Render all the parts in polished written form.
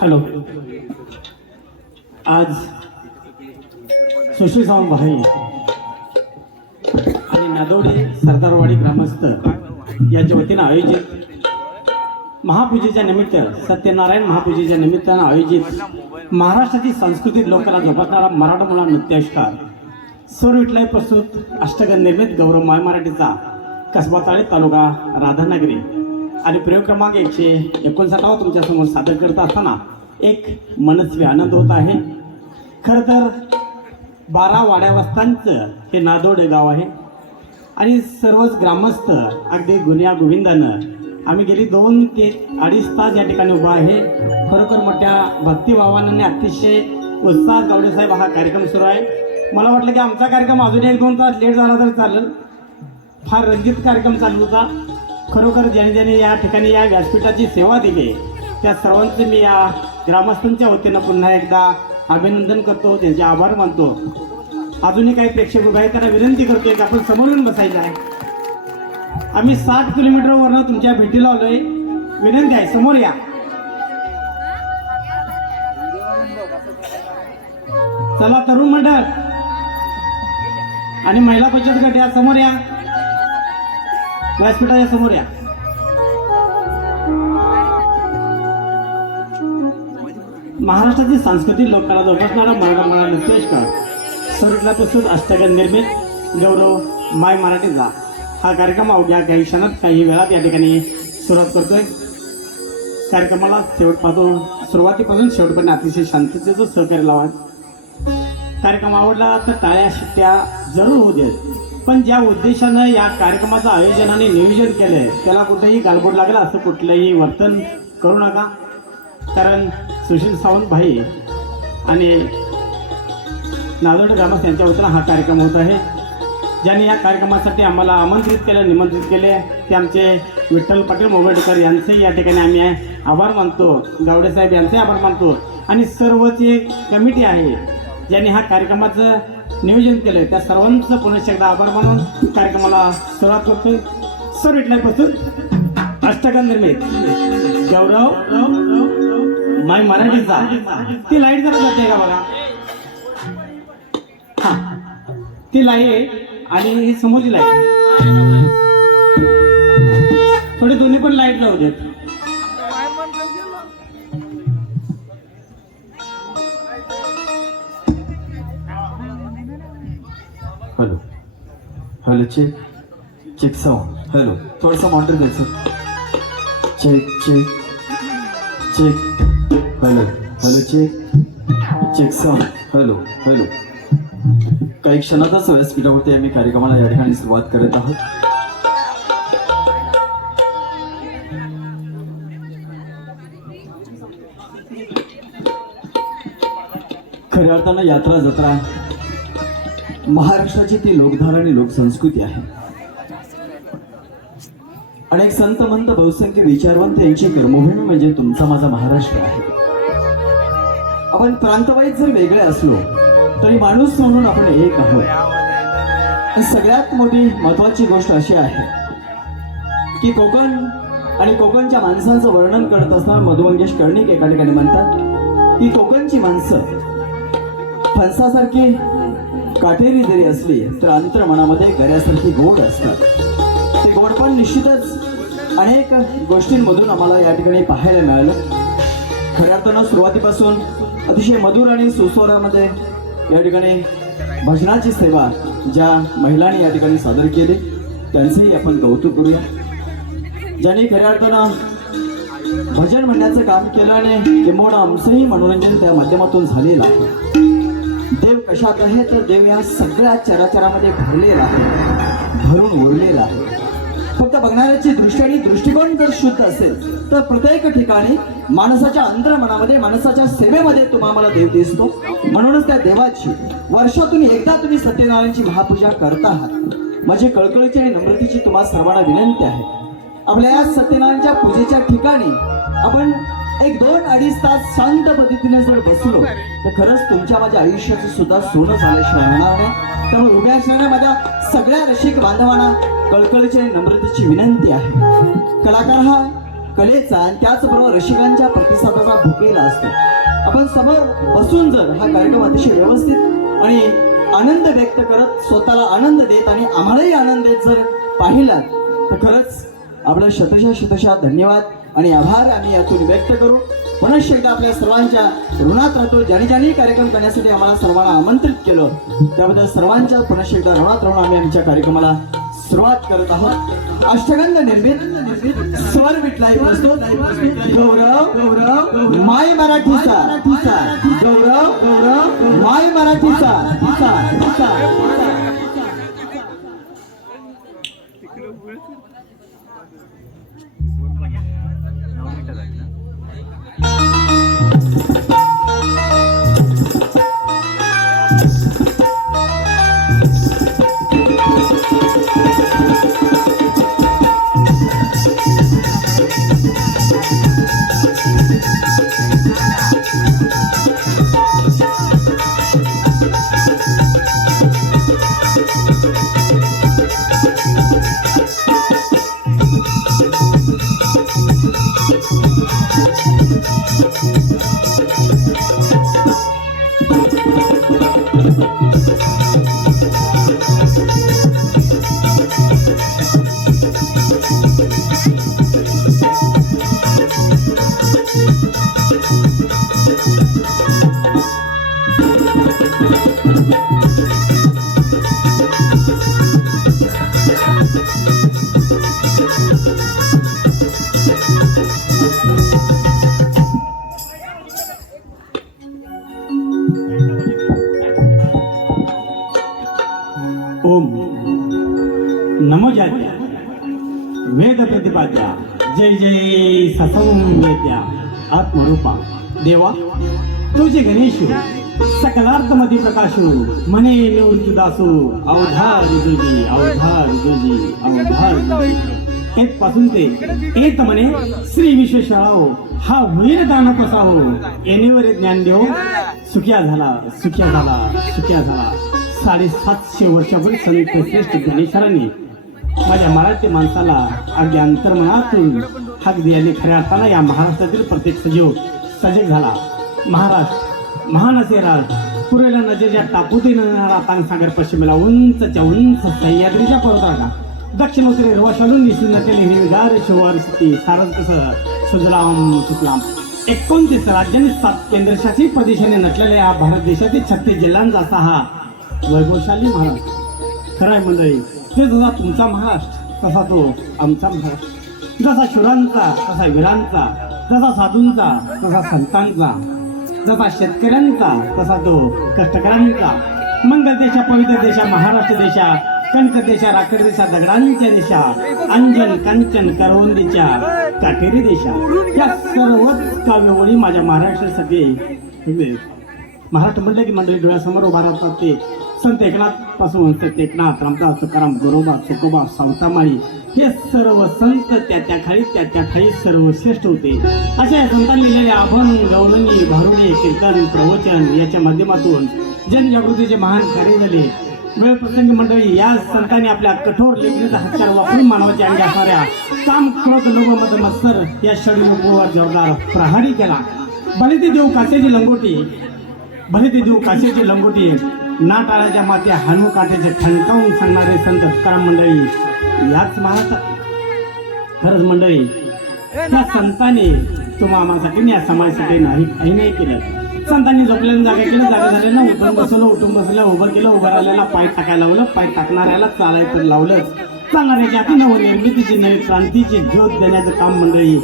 Hello, आज सुशील सावंत भाई आणि नादोडे सरदारवाडी ग्रामस्थ यांच्या वतीनं आयोजित महापूजेच्या निमित्त सत्यनारायण महापूजेच्या निमित्तानं आयोजित महाराष्ट्राची सांस्कृतिक लोककला जोपासणारा मराठा मुला नृत्याविष्कार सौर विठलाई प्रस्तुत अष्टगंध निर्मित गौरव माय मराठीचा कसबा ताळे तालुका राधानगरी आणि प्रयोग क्रमांक 159 तुमच्यासमोर सादर करत असताना एक मनस्वी आनंद होत आहे। खरं तर 12 वाड्यावस्तांचं हे नादोडे गाव आहे आणि सर्वच ग्रामस्थ अगदी गुन्ह्या गोविंदानं आम्ही गेली 2 ते 2.5 तास या ठिकाणी उभा आहे। खरोखर मोठ्या भक्तिभावाने अतिशय उत्साहात गावडेसाहेब हा कार्यक्रम सुरू आहे। मला वाटलं की आमचा कार्यक्रम अजून 1-2 तास लेट झाला तर चालेल। फार रंगीत कार्यक्रम चालू होता। खरोखर ज्याने ज्याने या ठिकाणी या व्यासपीठाची सेवा दिली त्या सर्वांचे मी या ग्रामस्थांच्या वतीनं पुन्हा एकदा अभिनंदन करतो, त्यांचे आभार मानतो। अजूनही काही प्रेक्षक उभे आहेत, त्यांना विनंती करतोय की आपण समोर येऊन बसायचं आहे। आम्ही 60 किलोमीटरवरनं तुमच्या भेटीला आलोय, विनंती आहे समोर या। चला तरुण मंडळ आणि महिला बचत गट या समोर या, व्यासपीठाच्या समोर या। महाराष्ट्राची सांस्कृतिक लोककला जोपासणारा मराठा मुला नृत्याविष्कार सौर विठलाई प्रस्तुत अष्टगंध निर्मित गौरव माय मराठीचा हा कार्यक्रम अवघ्या काही क्षणात काही वेळात या ठिकाणी सुरुवात करतोय। कार्यक्रमाला सुरुवातीपासून शेवटपर्यंत अतिशय शांततेचं सहकार्य लावा। कार्यक्रम आवडला तर टाळ्या शिट्ट्या जरूर होऊ देत, पण ज्या उद्देशानं या कार्यक्रमाचं आयोजन आणि नियोजन केलंय त्याला कुठेही गालबोट लागला असं कुठलंही वर्तन करू नका। कारण सुशील सावंत भाई आणि नादोडे ग्रामस्थ यांच्या वतीनं हा कार्यक्रम होत आहे। ज्यांनी या कार्यक्रमासाठी आम्हाला आमंत्रित केलं, निमंत्रित केले ते आमचे विठ्ठल पाटील मोबेडकर यांचे या ठिकाणी आम्ही आभार मानतो, गावडेसाहेब यांचे आभार मानतो आणि सर्व जे कमिटी आहे ज्यांनी हा कार्यक्रमाचं नियोजन केलं त्या सर्वांचं पुन्हा एकदा आभार मानून कार्यक्रमाला सुरुवात करतोय। सौर विठलाई प्रस्तुत अष्टगंध निर्मित गौरव माय मराठीचा। ती लाईट जरा जाते का बघा, हा ती लाईट आणि ही समोरची लाईट थोडी दोन्ही पण लाईट लावू देत। Hello hello, check check sound. Hello, थोडंसं मॉनिटर द्यायचं। Check check check. Hello hello, check check sound. Hello hello. काही क्षणातच व्यासपीठावरती आम्ही कार्यक्रमाला या ठिकाणी सुरुवात करत आहोत। खऱ्या अर्थानं यात्रा जत्रा महाराष्ट्राची ती लोकधारा आणि लोकसंस्कृती आहे। अनेक संत मंत बहुसंख्य विचारवंत यांची कर्मभूमी म्हणजे तुमचा माझा महाराष्ट्र आहे. आपण प्रांतवाईज जर वेगळे असलो तरी माणूस म्हणून आपण एक आहोत. आणि सगळ्यात मोठी महत्वाची गोष्ट अशी आहे की कोकण आणि कोकणच्या माणसांचं वर्णन करत असताना मधु मंगेश कर्णिक एका ठिकाणी म्हणतात की कोकणची माणसं फणसासारखी काटेरी जरी असली तर अंतर्मनामध्ये गऱ्यासारखी गोड असतात. ते गोडपण निश्चितच अनेक गोष्टींमधून आम्हाला या ठिकाणी पाहायला मिळालं. खऱ्या अर्थानं सुरुवातीपासून अतिशय मधुर आणि सुस्वरामध्ये या ठिकाणी भजनाची सेवा ज्या महिलांनी या ठिकाणी सादर केली त्यांचंही आपण कौतुक करूया. ज्यांनी खऱ्या अर्थानं भजन म्हणण्याचं काम केलं आणि किंबहुना आमचंही मनोरंजन त्या माध्यमातून झालेलं आहे. देव कशात आहे तर देव या सगळ्या चराचरामध्ये भरलेला आहे, भरून उरलेला आहे. फक्त बघणाऱ्याची दृष्टी आणि दृष्टिकोन जर शुद्ध असेल तर प्रत्येक ठिकाणी माणसाच्या अंतर्मनामध्ये माणसाच्या सेवेमध्ये तुम्हाला देव दिसतो. म्हणूनच त्या देवाची वर्षातून एकदा तुम्ही सत्यनारायणची महापूजा करता आहात. माझी कळकळीची आणि नम्रतेची तुम्हाला सर्वांना विनंती आहे. आपल्या या सत्यनारायणच्या पूजेच्या ठिकाणी आपण 1-2-2.5 तास शांत पद्धतीने जर बसलो तर खरंच तुमच्या माझ्या आयुष्याचं सुद्धा सोनं झाल्याशिवाय राहणार नाही. त्यामुळे उभ्या असणाऱ्या माझ्या सगळ्या रसिक बांधवांना कळकळीची आणि नम्रतेची विनंती आहे. कलाकार हा कलेचा आणि त्याचबरोबर रसिकांच्या प्रतिसादाचा भुकेला असतो. आपण समोर बसून जर हा कार्यक्रम अतिशय व्यवस्थित आणि आनंद व्यक्त करत स्वतःला आनंद देत आणि आम्हालाही आनंद देत जर पाहिलात तर खरंच आपलं शतशः धन्यवाद आणि आभार आम्ही यातून व्यक्त करू. पुनश्च एकदा आपल्या सर्वांच्या ऋणात राहतो. ज्यांनी कार्यक्रम करण्यासाठी आम्हाला सर्वांना आमंत्रित केलं त्याबद्दल सर्वांच्या पुनश्च एकदा ऋणात राहून आम्ही आमच्या कार्यक्रमाला सुरुवात करत आहोत. अष्टगंध निर्मित स्वर विठलाई प्रस्तुत गौरव माय मराठीचा गौरव माय मराठीचा. ओम नमो जात्या वेद प्रतिपाद्या जय जय ससंवेद्या आत्मरूपा देवा तुझे गणेशु सकलार्थमती प्रकाशु मने निवृत्तीदासु अवधार तुझी एक पासून ते एक म्हणे श्री विश्वेश्वराव हा होईल दान कसा हो येणेवर ज्ञान देव सुख्या झाला 750 वर्षापूर्वी संत श्रेष्ठ ज्ञानेश्वरांनी माझ्या मराठी माणसाला अगदी अंतर्मनातून हाक दिल्याने खऱ्या अर्थानं या महाराष्ट्रातील प्रत्येक सजीव सजग झाला. महाराष्ट्र महान असे राज पूर्वेला नजरेच्या टापूते नळणारा तांगसागर पश्चिमेला उंचच्या उंच सह्याद्रीच्या पर्वताला दक्षिण उत्तरे रोषालून निसून नटलेले हिरवीगार शिवार स्थिती सारं कसं सुजलाम सुफलाम 29 राज्यांनी 7 केंद्रशासित प्रदेशाने नटलेल्या या भारत देशातील 36 जिल्ह्यांचा असा हा वैभवशाली महाराष्ट्र. खरं आहे मंडळी, ते जसा तुमचा महाराष्ट्र तसा तो आमचा महाराष्ट्र. जसा शुरांचा तसा वीरांचा, जसा साधूंचा तसा संतांचा, जसा शेतकऱ्यांचा तसा तो कष्टकऱ्यांचा. मंगल देशा, पवित्र देशा, महाराष्ट्र देशा, कणक देशा, राखड देशा, दगडांच्या देशा, अंजन कांचन करवंदीच्या काटेरी देशा. या सर्वच काव्यवळी माझ्या महाराष्ट्रासाठी. महाराष्ट्र म्हटलं की मंडळी डोळ्यासमोर उभा राहतात ते संत एकनाथ पासून संत एकनाथ रामदास तुकाराम गोरोबा तुकोबा सावतामाळी हे सर्व संत त्या खाली सर्वश्रेष्ठ होते. अशा या संतांनी लिहिलेले अभंग गवळणी भारुडे कीर्तन प्रवचन याच्या माध्यमातून जनजागृतीचे महान कार्य झाले. वेळ प्रसंगी मंडळी या संतांनी आपल्या कठोर लेखणीचा हत्यार वापरून मानवाच्या अंगी असणाऱ्या काम क्रोध लोभ मद मत्सर या षडी लोकांवर जोरदार प्रहारी केला. भले ते देव काशेची लंगोटी नाटाळाच्या मात्या हानू काट्याचे ठणकावून सांगणारे संत तुकाराम मंडळी याच महाराज खरंच मंडळी या संतांनी तुम्हा आम्हासाठी या समाजासाठी नाही केलं. संतांनी झोपल्यानं जागा केलं, जागा झालेला उठून बसलं उभं केलं, उभं राहिलेला पाय टाकायला लावलं, पाय टाकणाऱ्याला चालायचं लावलंच, चालणाऱ्या जाती नवनिर्मितीची नवी क्रांतीची ज्योत देण्याचं काम मंडळी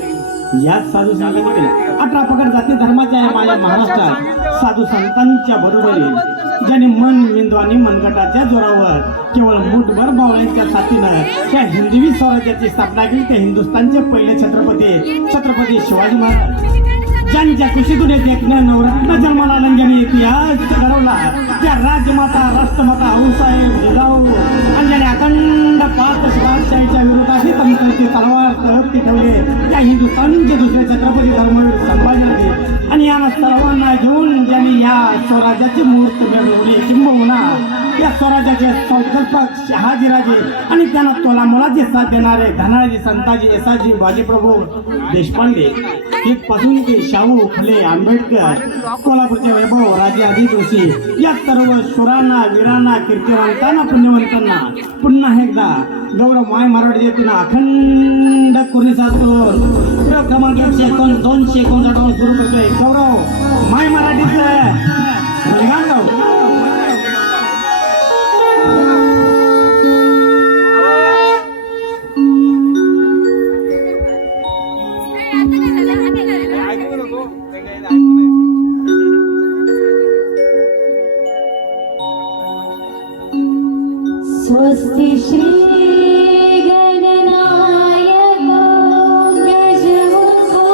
याच साधू संतांनी केलं. 18 पगड जाती धर्माच्या या माझ्या महाराष्ट्रात साधू संतांच्या बरोबरी ज्यांनी मन विंदवानी मनगटाच्या जोरावर केवळ मुठभर बावळ्यांच्या साथीनं त्या हिंदवी स्वराज्याची स्थापना केली. त्या हिंदुस्थानचे पहिले छत्रपती शिवाजी महाराज ज्यांच्या कुशीतून एक नवरत्न जन्माला आला, ज्यांनी इतिहास घडवला, त्या राजमाता राष्ट्रमाता आऊसाहेब जिजाऊ आणि ज्याने अखंड पातशाहीच्या विरोधात तंत्रची तलवार सहती ठेवले त्या हिंदुस्थानचे दुसरे छत्रपती धर्मवीर संभाजीराजे आणि या सर्वांना घेऊन ज्यांनी या स्वराज्याची मूर्त मिळवली, किंबहुना या स्वराज्याचे संस्थापक शहाजीराजे आणि त्यांना तोलामोलाचे साथ देणारे धनाजी संताजी येसाजी बाजीप्रभू देशपांडे इथपासून ते शाहू फुले आंबेडकर कोल्हापूरचे वैभव राजे आदी जोशी या सर्व शुरांना वीरांना कीर्तिवंतांना पुण्यवंतांना पुन्हा एकदा गौरव माय मराठी जातीनं अखंड कोणी साधतो क्रमांक 152 सुरू करतोय. गौरव माय मराठीचं स्वस्ति श्री गणनायक गजमुखो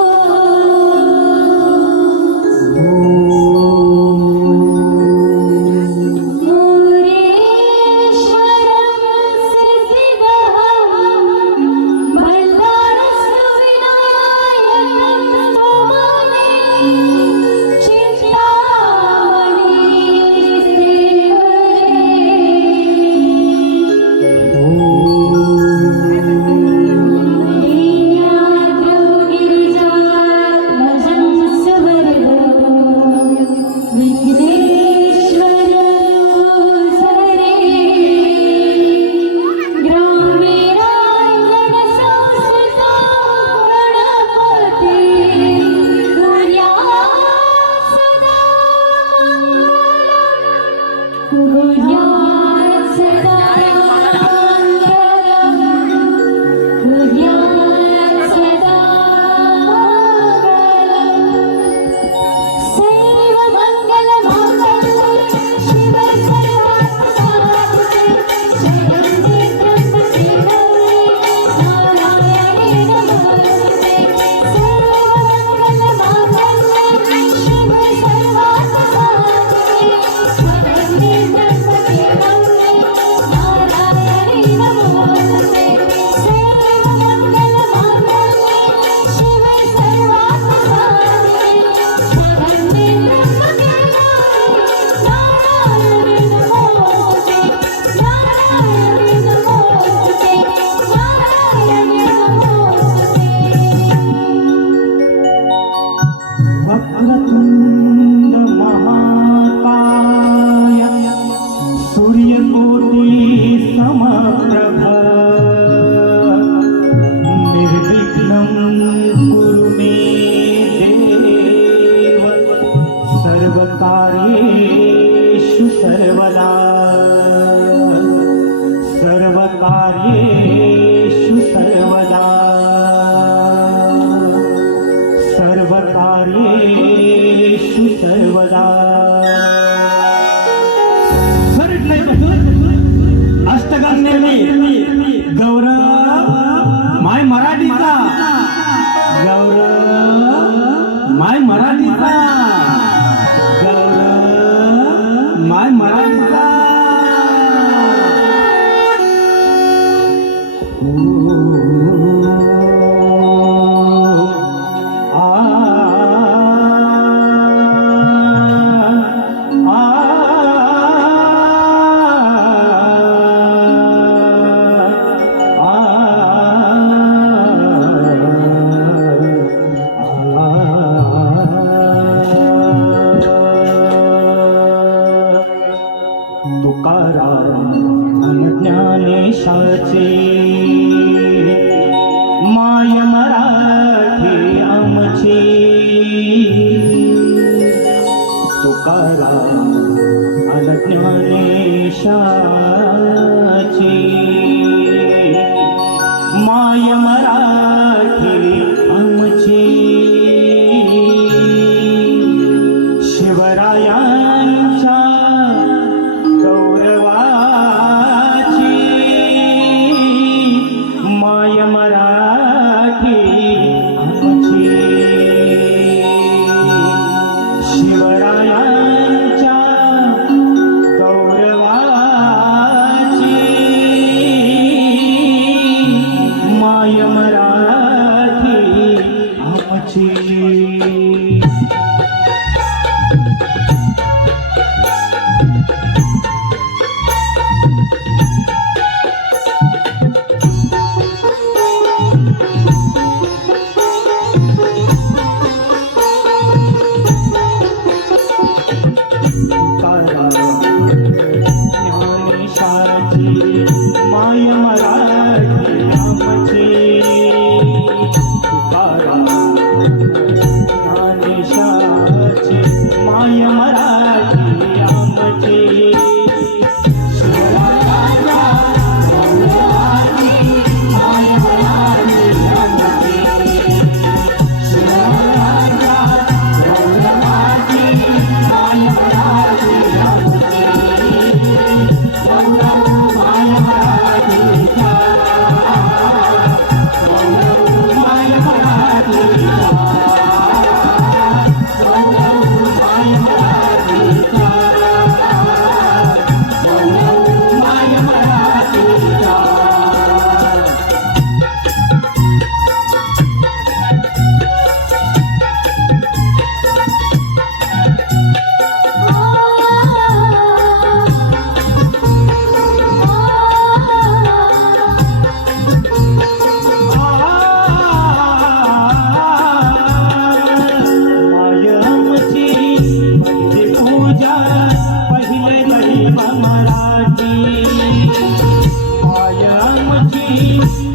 तुकाराम ज्ञानेशाचे माय मराठी आमची तुकाराम ज्ञानेशाचे माय मराठी आमची शिवरायांच्या गौरवाची माय मराठी आमची शिवरायांच्या गौरवाची माय मराठी आमची ज्ञानेशाची माय मराठी आमची तुकाराम ज्ञानेशाची माय मराठी आमची शिवरायांच्या गौरवाची माय मराठी आमची शिवरायांच्या गौरवाची माय मराठी आमची गौरव माय मराठीचा गौरव माय मराठीचा गौरव माय मराठीचा गौरव माय मराठीचा मायमची पहिली पूजा पहिले दैव मराठी मायमची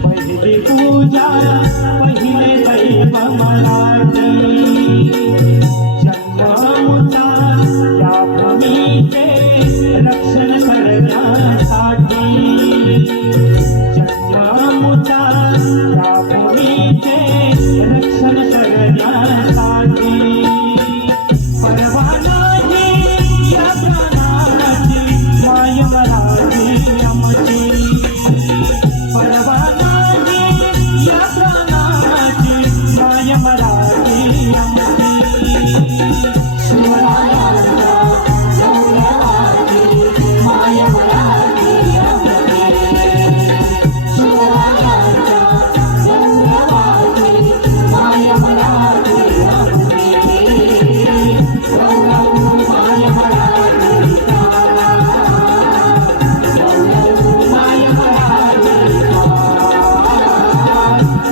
पहिली पूजा पहिले दैव मराठी जन्ममुता या भूमीचे रक्षण करण्यासाठी जन्ममुता या भूमीचे रक्षण करण्यासाठी परवानाची या प्राणाची माय मराठी आमची परवानाची या प्राणाची माय मराठी आमची शिवरायांच्या गौरवाची माय मराठी आमची शिवरायांच्या गौरवाची माय मराठी आमची गौरव माय मराठीचा गौरव माय मराठीचा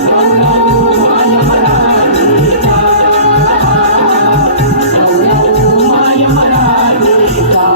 गौरव माय मराठीचा गौरव माय मराठीचा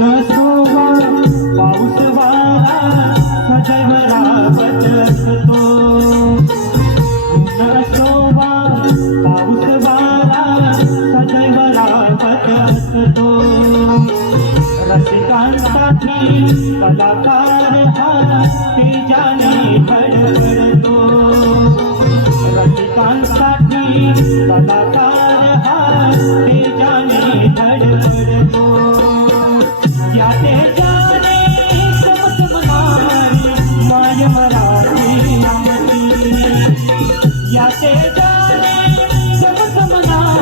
नसोबा पाऊस वारा सदैव राबत असतो नसोबा पाऊस वारा सदैव राबत असतो रसिकांसाठी कलाकार हा तेजाने धडपडतो रसिकांसाठी कलाकार हा तेजाने धडपडतो या तेजाने समसमणारी माय मराठी आमची या तेजाने समसमणारी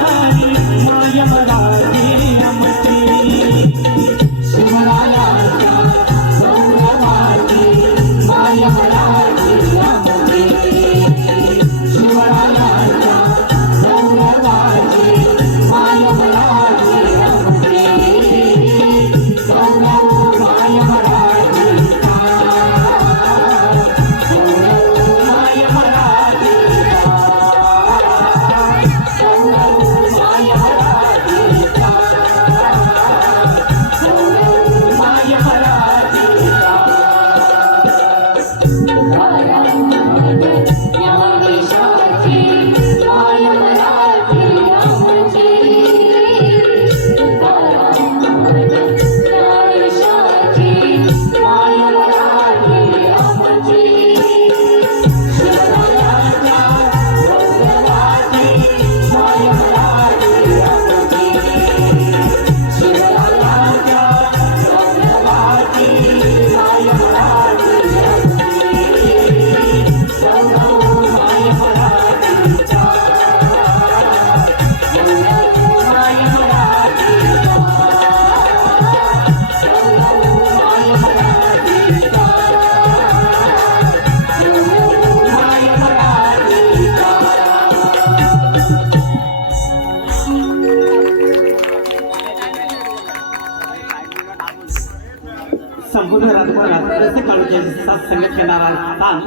संपूर्ण रात्रभरात रस्ते काळोख्याची साथ संगत करणारा ताण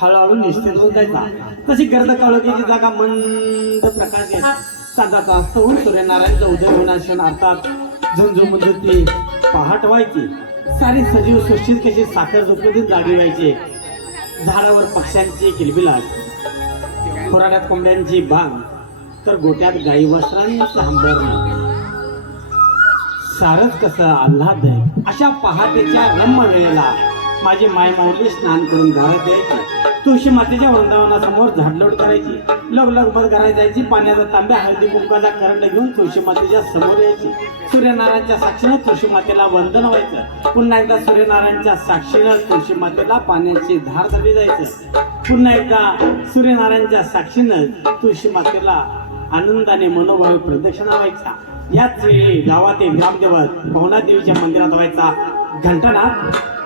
हळूहळू निश्चित होत जायचा. तशी गर्द काळोख्याची जागा मंद प्रकाश येत चांदाचा अस्त होऊन सूर्यनारायणचा उदय होण्याशी अर्थात झुंझुमुंदी पहाट व्हायची. सारी सजीव सुशित कशी साखर झोपडीत जागी व्हायचे. झाडावर पक्ष्यांची किलबिलाट, खोराड्यात कोंबड्यांची बांग, तर गोट्यात गाई वस्त्रांचं हंबरणं. सारच कसं आल्हाददायक. अशा पहाटेच्या रम्य वेळेला माझी माय माऊली स्नान करून घरात यायची. तुळशी मातेच्या वृंदावनासमोर झाडलोट करायची. लगबग घरात जायची. पाण्याचा तांब्या हळदी कुंकाचा करंड घेऊन तुळशी मातेच्या समोर यायची. सूर्यनारायणच्या साक्षीनं तुळशी मातेला वंदन व्हायचं. पुन्हा एकदा सूर्यनारायणच्या साक्षीनं तुळशी मातेला पाण्याची धार धरली जायचं. पुन्हा एकदा सूर्यनारायणच्या साक्षीनं तुळशी मातेला आनंदाने मनोभावे प्रदक्षिणा व्हायचा. याच वेळी गावातील ग्रामदेवत पवनादेवीच्या मंदिरात व्हायचा घंटानाद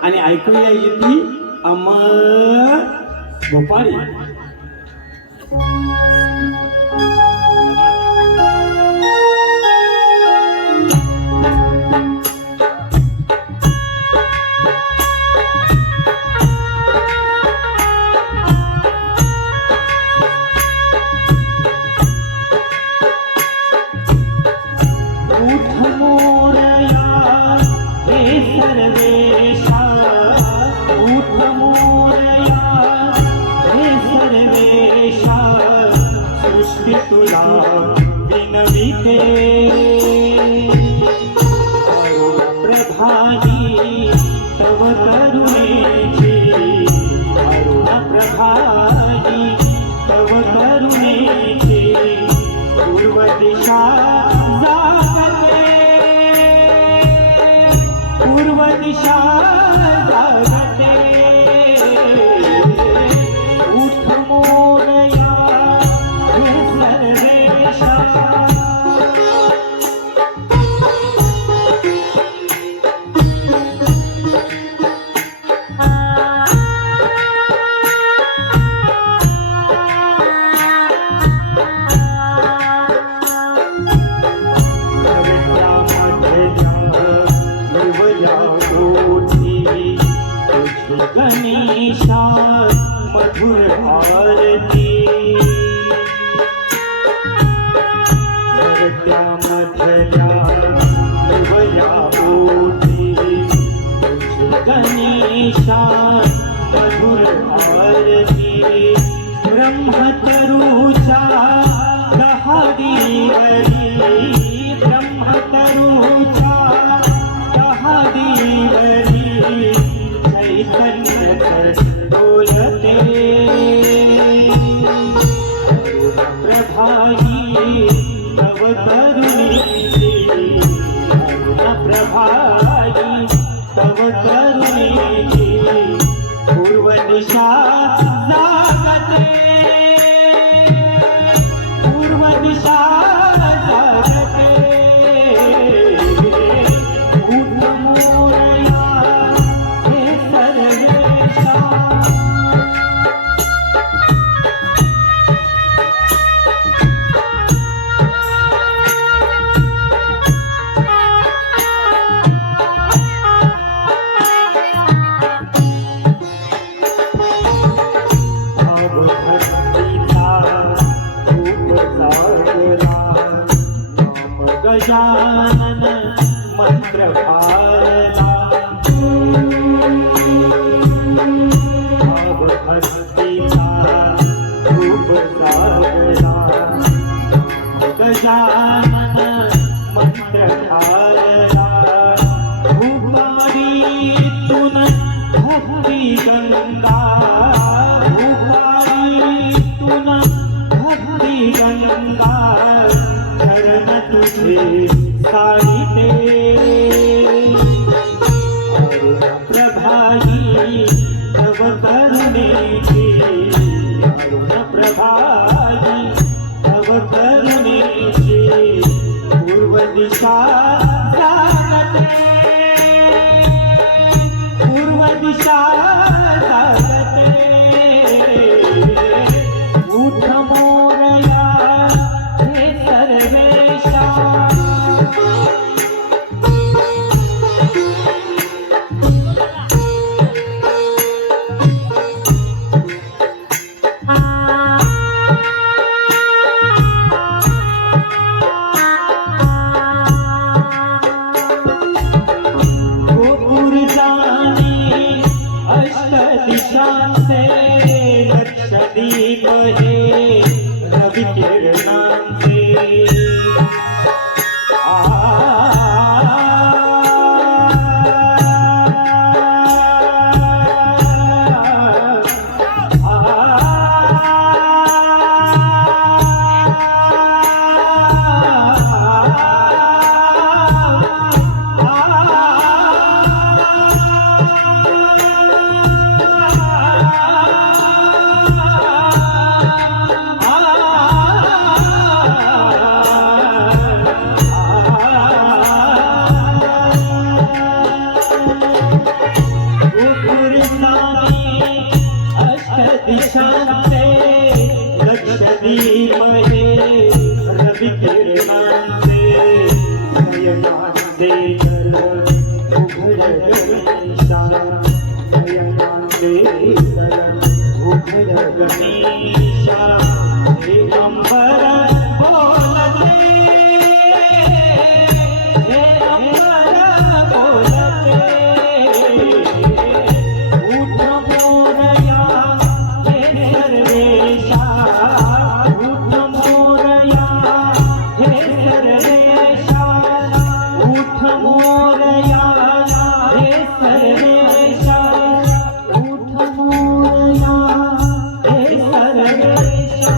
आणि ऐकूया ती अमर भोपाळी. तुला विनविते प्रभाजी तव करुणेची, प्रभाजी तव करुणेची पूर्व दिशा जागते, पूर्व दिशा जागते. उठ मोरया गणेशा मधुर भारती मधल्या दिवया ओठी गणेशा मधुर भारती ब्रह्मतरुचा दहादीवरी ब्रह्मतरुचा दहादीवरी बोलते प्रभाही तव करुणेची, प्रभाही तव करुणेची पूर्व दिशा जागते, पूर्व दिशा जागते. उठ मोरया हे सर्वेशा. गजानन मंत्र पारला भक्तीचा रूप सागला. गजानन मंत्र पारला भूपाळीतून भक्ती गंगा, भूपाळीतून भक्ती गंगा शरण तुझे सारिते. प्रभाही तव करुणेची, प्रभाही तव करुणेची पूर्व दिशा जागते, पूर्व दिशा जागते. उठ मोरया हे सर्वेशा. नयनांचे जल उघड गणेशा नयनांचे जल उघड गणेशा हे अंबर बोलते हे अंबर बोलते उठ मोरया हे सर्वेशा उठ मोरया हे सर्वेशा उठ मोरया हे सर्वेशा उठ मोरया हे सर्वेशा.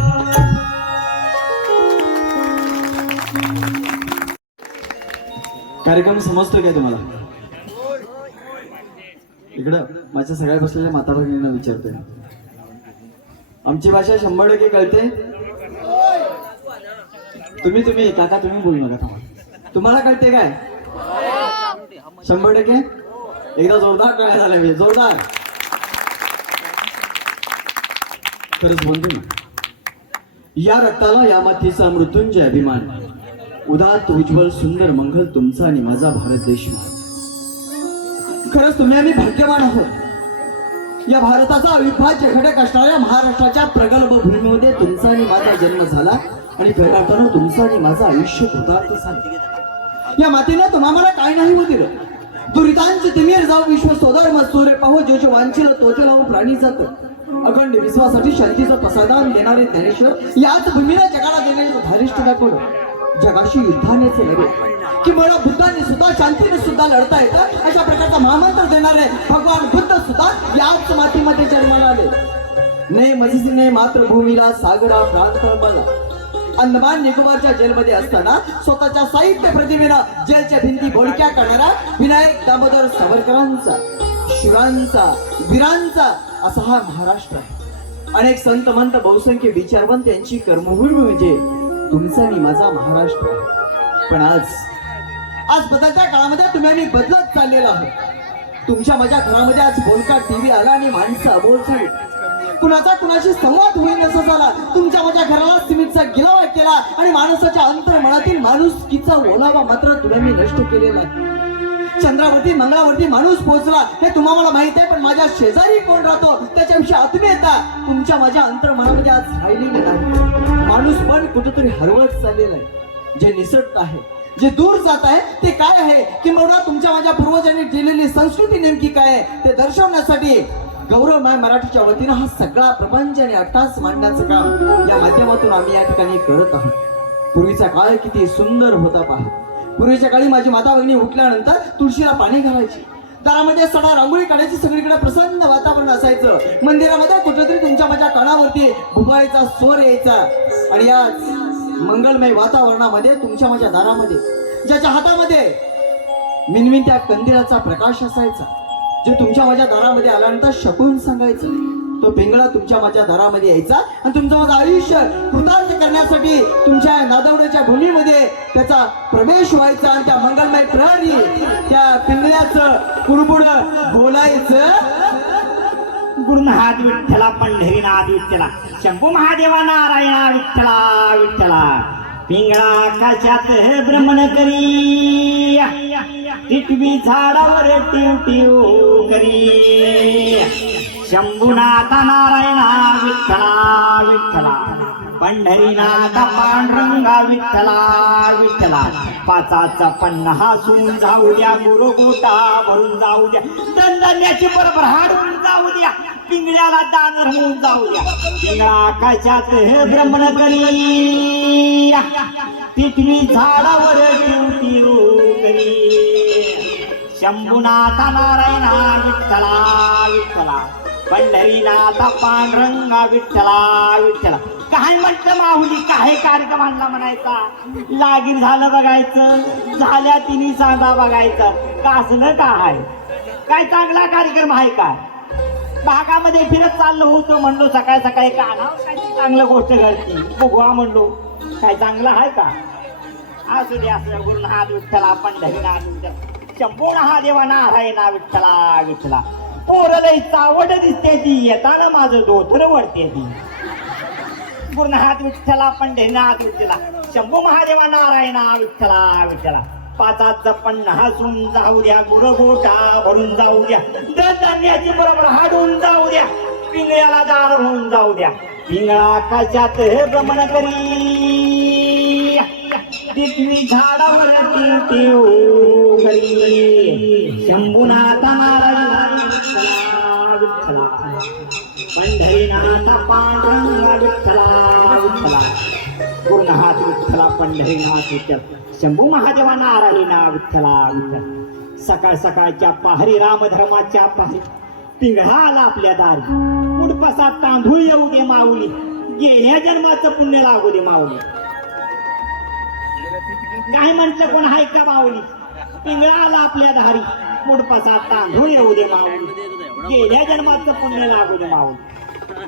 कार्यक्रम समजतोय काय तुम्हाला? इकडं माझ्या सगळ्या बसलेल्या माता भगिनींना विचारतोय, आमची भाषा 100% कळते? तुम्ही काका तुम्ही बोलू नका, थांबा. तुम्हाला कळते काय? 100%? एकदा जोरदार टाळ्या झाल्या पाहिजे, जोरदार. खरंच बोलतो ना, या रक्ताला या मातीचा मृत्युंजय अभिमान, उदात्त उज्ज्वल सुंदर मंगल तुमचा आणि माझा भारत देश. खरंच तुम्ही आम्ही भाग्यवान आहोत. या भारताचा अविभाज्य घटक असणाऱ्या महाराष्ट्राच्या प्रगल्भ भूमीमध्ये तुमचा आणि माझा जन्म झाला आणि खऱ्या अर्थानं तुमचं आणि माझं आयुष्य कृतार्थ झालं. या मातीने तुम्हाला काय नाही होत दिलं. दुरितांची तिमीर जाऊ विश्व सोदर मस्तुरे पाहू जो जो वांछिल तोचे लावून प्राणी जात. अखंड विश्वासाठी शांतीचं प्रसादान देणारे ज्ञानेश्वर याच भूमीला जगाला देण्याचं धारिष्ट दाखवलं. जगाशी युद्धानेच नव्हे की मला बुद्धाने सुद्धा शांतीने सुद्धा लढता येतं अशा प्रकारचा महामंत्र देणारे भगवान बुद्ध सुद्धा याच मातीमध्ये जन्माला आले. ने मजसीने मातृभूमीला सागरा प्रांत मला. अंदमान निकोबारच्या जेलमध्ये असताना स्वतःच्या साहित्य प्रतिमेनं जेलच्या भिंती बोडक्या करणारा विनायक दामोदर सावरकरांचा, शिवांचा, वीरांचा असा हा महाराष्ट्र आहे. अनेक संत मंत बहुसंख्य विचारवंत यांची कर्मभूमी म्हणजे तुमचा आणि माझा महाराष्ट्र आहे. पण आज बदलत्या काळामध्ये तुम्ही आम्ही बदलत चाललेलो आहोत. तुमच्या माझ्या घरामध्ये आज बोलका टीव्ही आला आणि माणसं अबोल झाली. कुणाचा कुणाशी संवाद होईल असं झाला. तुमच्या माझ्या घराला सिमेंटचा गिलावा केला आणि माणसाच्या अंतर्मनातील माणुसकीचा ओलावा मात्र तुम्ही नष्ट केलेला आहे. चंद्रावरती मंगळावरती माणूस पोहोचला हे तुम्हाला माहित आहे, पण माझ्या शेजारी कोण राहतो त्याच्याविषयी आत्मीयता तुमच्या माझ्या अंतर्मनामध्ये आज राहिलेली नाही. माणूस पण कुठेतरी हरवत चाललेला आहे. जे निसटत आहे, जे दूर जात आहे ते काय आहे किंवा तुमच्या माझ्या पूर्वजांनी दिलेली संस्कृती नेमकी काय आहे ते दर्शवण्यासाठी गौरवमय मराठीच्या वतीनं हा सगळा प्रपंच आणि अट्टास मांडण्याचं काम या माध्यमातून आम्ही या ठिकाणी करत आहोत. पूर्वीचा काळ किती सुंदर होता पहा. पूर्वीच्या काळी माझी माता भगिनी उठल्यानंतर तुळशीला पाणी घालायची, दारामध्ये सडा रांगोळी काढायची, सगळीकडे प्रसन्न वातावरण असायचं. मंदिरामध्ये कुठेतरी तुमच्या माझ्या कानावरती भुपाळीचा स्वर यायचा आणि या मंगलमय वातावरणामध्ये तुमच्या माझ्या दारामध्ये ज्याच्या हातामध्ये मिनमिनत्या कंदिलाचा प्रकाश असायचा, जे तुमच्या माझ्या दारामध्ये आल्यानंतर शकून सांगायचं, तो पिंगळा तुमच्या माझ्या दारामध्ये यायचा आणि तुमचं माझं आयुष्य कृतार्थ करण्यासाठी तुमच्या नादवड्याच्या भूमीमध्ये त्याचा प्रवेश व्हायचा आणि त्या मंगलमय प्रहरी त्या पिंगळ्याचं कुडकुड बोलायचं. गुरुनाथ विठ्ठला, पंढरीनाथ विठ्ठला, शंभू महादेवा नारायणा विठ्ठला विठ्ठला. पिंगळा कशात भ्रमण करी, टिटवी झाडावर टिव टिव करी. शंभूनाथ नारायणा विठ्ठला विठ्ठला, पंढरीनाथ पांडुरंगा विठ्ठला विठ्ठला. पाचाचा पन्ना हसून जाऊ द्या, गुरुगोटा भरून जाऊ द्या, दंदण्याची बरोबर हाडून जाऊ द्या, पिंगळ्याला दान रमून जाऊ द्या. पिंगळा कशात भ्रमण करी, टिटवी झाडावर टिव टिव करी. शंभूनाथ नारायणा विठ्ठला विठ्ठला, पंढरीनाथ पांडुरंगा विठ्ठला विठ्ठला. काय म्हटलं माऊली, काय कार्यक्रम आणला म्हणायचा. लागीर झालं बघायचं, झाल्या तिन्ही सांगा बघायचं, कासलं काय काय चांगला कार्यक्रम आहे काय. भागामध्ये फिरत चाललो होतो, म्हणलो सकाळी सकाळी कानावर काय चांगलं गोष्ट घडती बघवा म्हणलो, काय चांगलं आहे का. असू दे असं. गुरुनाथ विठ्ठला, पंढरीनाथ विठ्ठला, शंभू महादेवा नारायणा विठ्ठला विठ्ठला. पोरलई चावट दिसते ती, येताना माझं धोतर वळते ती. गुरुनाथ विठ्ठला, पंढरीनाथ विठ्ठला, शंभू महादेवा नारायणा विठ्ठला विठ्ठला. पाचाचं पन्न हसून जाऊ द्या, गुरगोटा भरून जाऊ द्या, धान्याची बरोबर हाडून जाऊ द्या, पिंगळ्याला दार होऊन जाऊ द्या. पिंगळा आकाशात भ्रमण करी, टिटवी झाडावर टिवटिव करी. शंभूनाथ विठ्ठला, पंढरीनाथ पांडुरंगा विठ्ठला विठ्ठला, गुरुनाथ विठ्ठला पंढरीनाथ विठ्ठल, शंभू महादेवा नारायणा विठ्ठला विठ्ठल. सकाळ सकाळच्या पहारी रामधर्माच्या पहारी पिंगळा आला आपल्या दारी. उडपसा तांदूळ येऊ दे माऊली, गेल्या जन्माचं पुण्य लागू दे माऊली. काय म्हटलं कोण हाय का माऊली? पिंगळा आला आपल्या दारी, उडपसा तांदूळ येऊ दे माऊली, गेल्या जन्माचं पुण्य लागू दे माऊली.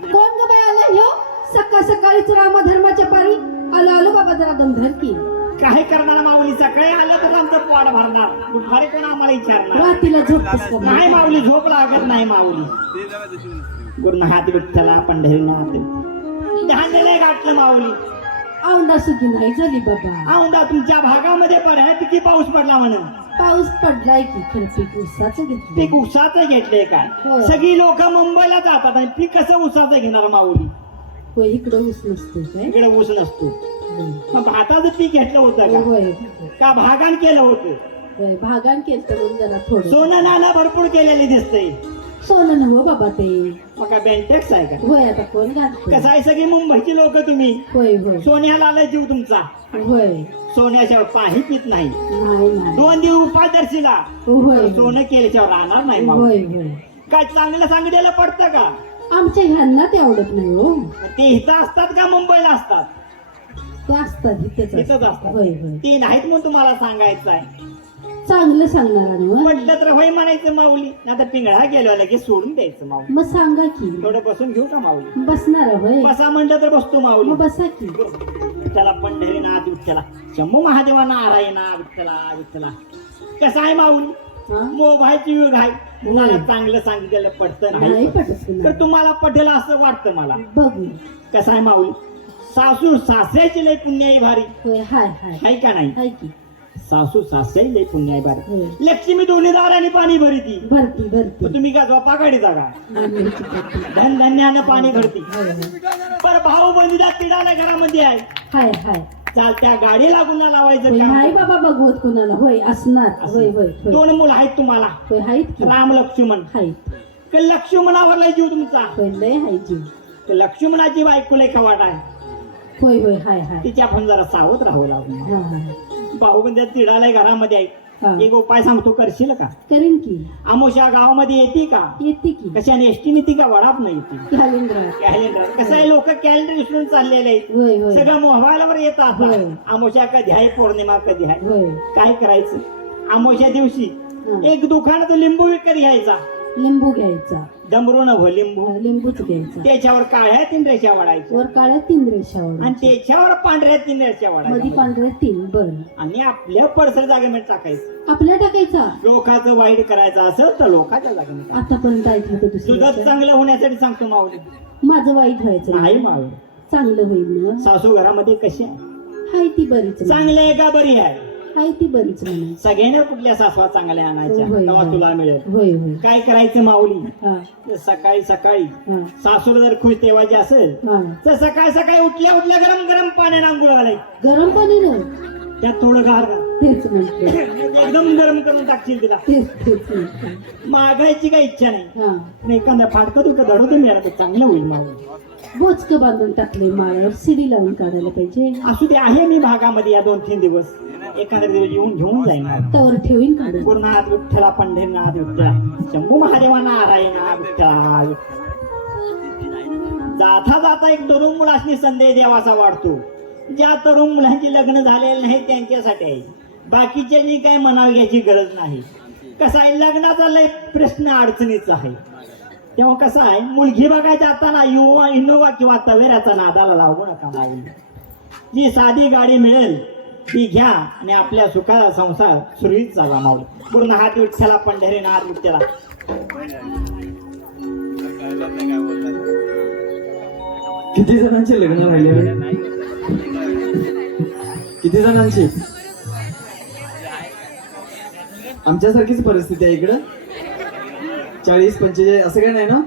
कोण ग बाय आला ह्यो? सकाळ सकाळीच रामधर्माच्या पारी आलो आलो बाबा जरा दमधर की. काय करणार माऊली? सकाळी आलं तर आमचं पोट भरणार, दुपारी कोण आम्हाला विचारणार? रात्रीला झोपतेस का नाही माऊली, झोप लागत नाही माऊली. गुरुनाथ विठ्ठला पंढरीनाथ, धान्य लय गाठलं माऊली. औंदा सुखी नाही झाली बाबा. औंदा तुमच्या भागामध्ये बऱ्यापैकी पाऊस पडला म्हणून. पाऊस पडलाय की खरं पीक उसाचं घेतलं. पीक उसाचं घेतलंय काय? हो. सगळी लोक मुंबईला जातात आणि पीक कसं उसाचं घेणार माऊली? होय इकडं ऊस नसतो काय. इकडे ऊस नसतो. होय. मग भाताचं पीक घेतलं होतं का? होय का भागान केलं होतं? होय भागान केलं म्हणून जरा थोडं. सोनं नाणं भरपूर केलेले दिसतंय. सोनं नव्ह बाबा ते. मग काय बेंटेक्स आहे का? होय आता कोण घालतो. कसं आहे, सगळी मुंबईची लोक तुम्ही. होय होय सोन्याला आलाय जीव तुमचा. होय. सोन्याशिवाय पाणी पित नाही. नाही नाही. 2 दिवस उपादर्शीला होय सोनं केल्याशिवाय राहणार नाही माऊली. होय होय. काय चांगलं सांगितलेलं पडतं का? आमच्या ह्यांना ते आवडत नाही हो. ते इथं असतात का मुंबईला असतात? ते असतात इथेच इथंच असतात. असतात. होय होय. ते नाहीत म्हणून तुम्हाला सांगायचं आहे. चांगलं सांगणार आणि मग. म्हटलं तर होय म्हणायचं माऊली, आता पिंगळा गेलो लगेच सोडून द्यायचं माऊली. मग सांगा की. थोडं बसून घेऊ का माऊली? बसणार होय. बसा म्हणलं तर बसतो माऊली. मग बसा की. त्याला पंढरीनाथ विठ्ठला, शंभू महादेवा नारायणा विठ्ठला विठ्ठला. कसं आहे माऊली? हा? मोबाईलची युग आहे. तुम्हाला चांगलं सांगितलेलं पटतं नाही नाही, पटत तर पुन्हा. तुम्हाला पटेल असं वाटतं मला. बघू. कसं आहे माऊली? सासू सासऱ्याची लय पुण्य आहे भारी. होय हाय हाय आहे का नाही? हाय की. सासू सासऱ्याची लय पुण्य आहे भारी. होय. लक्ष्मी दोन्ही दाराने पाणी भरती. भरती भरती. मग तुम्ही का झोपा काढीता का? आम्ही भरती. धन धान्यानं पाणी भरती. होय, होय. पर भाऊ बंधूच्या तिडाला घरामध्ये आहे. हाय हाय. चालत्या गाडी लागून लावायचं होय, काम. नाही बाबा बघवत कुणाला. होय असणार. होय होय होय. 2 मुलं आहेत तुम्हाला, होय हायत की. राम लक्ष्मण. हाय. का लक्ष्मणावर लय जीव तुमचा? होय लय हाय जीव. तर लक्ष्मणाची बायको लय कवाट आहे. होय होय हाय हाय. तिच्या पण जरा सावध राहावं लागून. हा हा. भाऊ बंध्या तिडाला घरामध्ये आहे. हा. एक उपाय सांगतो, करशील का? करीन की. आमोशा गावामध्ये येते का? येते की. कशाने? एसटीने ती का वडाप नाही येते? कॅलेंडर. कॅलेंडर. कसं आहे, लोक कॅलेंडर विसरून चाललेले आहेत. होय होय सगळं मोबाईलवर येतात. होय. आमोशा कधी आहे, पौर्णिमा कधी आहे. होय. काय करायचं? आमोशा दिवशी हा. एक दुकानात लिंबू विकत घ्यायचा. लिंबू घ्यायचा. डमरू नव्ह, लिंबू. लिंबूच घ्यायचा. त्याच्यावर काळ्या 3 रेषा वाढायच्या वर काळ्या 3 रेषावर आणि त्याच्यावर पांढऱ्या 3 रेषा मध्ये वाढायच्या पांढऱ्या 3. बर. आणि आपल्या पडसर जागेमध्ये टाकायचं. आपल्या टाकायचा. लोकांचं वाईट करायचं असेल तर लोकांच्या जागेमध्ये टाकायचं. आतापर्यंत ऐकलं होतं तुझं दुसऱ्याचं. चांगलं होण्यासाठी सांगतो माऊली. माझं वाईट व्हायचं नाही माऊली. चांगलं होईल ना. सासू घरामध्ये कशी आहे? हाय ती बरीच म्हणा. चांगली आहे का बरी आहे? हाय ती बरीच म्हणा. सगळ्यांना कुठल्या सासवा चांगल्या आणायच्या होय, तेव्हा होय. तुला मिळेल. होय होय. काय करायचं माऊली? हा सकाळी सकाळी हा सासूला जर खुश ठेवायची असेल हा. तर सकाळी सकाळी उठल्या उठल्या गरम गरम पाण्याने आंघोळ घालायची. गरम पाणी ना. त्यात थोडं गार तेच म्हणते. एकदम गरम करून टाकशील तिला. तेच म्हणते. मागायची काही इच्छा नाही. हा. पण एखादा फाटकं तुका धडवतो मिळालं तर चांगलं होईल माऊली. बोचकं बांधून टाकले माळ्यावर सिडी लावून काढायला पाहिजे. असू ते आहे मी भागामध्ये या 2-3 दिवस. एखाद्या दिवस येऊन घेऊन जाईन माऊली. तवर ठेवीन काढून. गुरुनाथ विठ्ठला पंढरीनाथ विठ्ठला शंभू महादेवा नारायणा विठ्ठला. जाता जाता एक तरुण मुलासनी संदेश देवाचा वाढतो. ज्या तरुण मुलांची लग्न झालेले नाही त्यांच्यासाठी आहे. बाकीच्यांनी काही म्हणावं घ्यायची गरज नाही. कसं आहे, लग्नाचा लय प्रश्न अडचणीचा आहे. तेव्हा कसं आहे, मुलगी बघायची जाताना इनोवा किंवा तवेराचा नादाला लागू नका माऊली. जी साधी गाडी मिळेल ती घ्या आणि आपल्या सुखाचा संसार सुरळीत चालवा माऊली. गुरुनाथ विठ्ठला पंढरीनाथ विठ्ठला. किती जणांचे लग्न राहिले? किती जणांचे? आमच्यासारखीच परिस्थिती आहे इकडं 40-45 असं काही नाही ना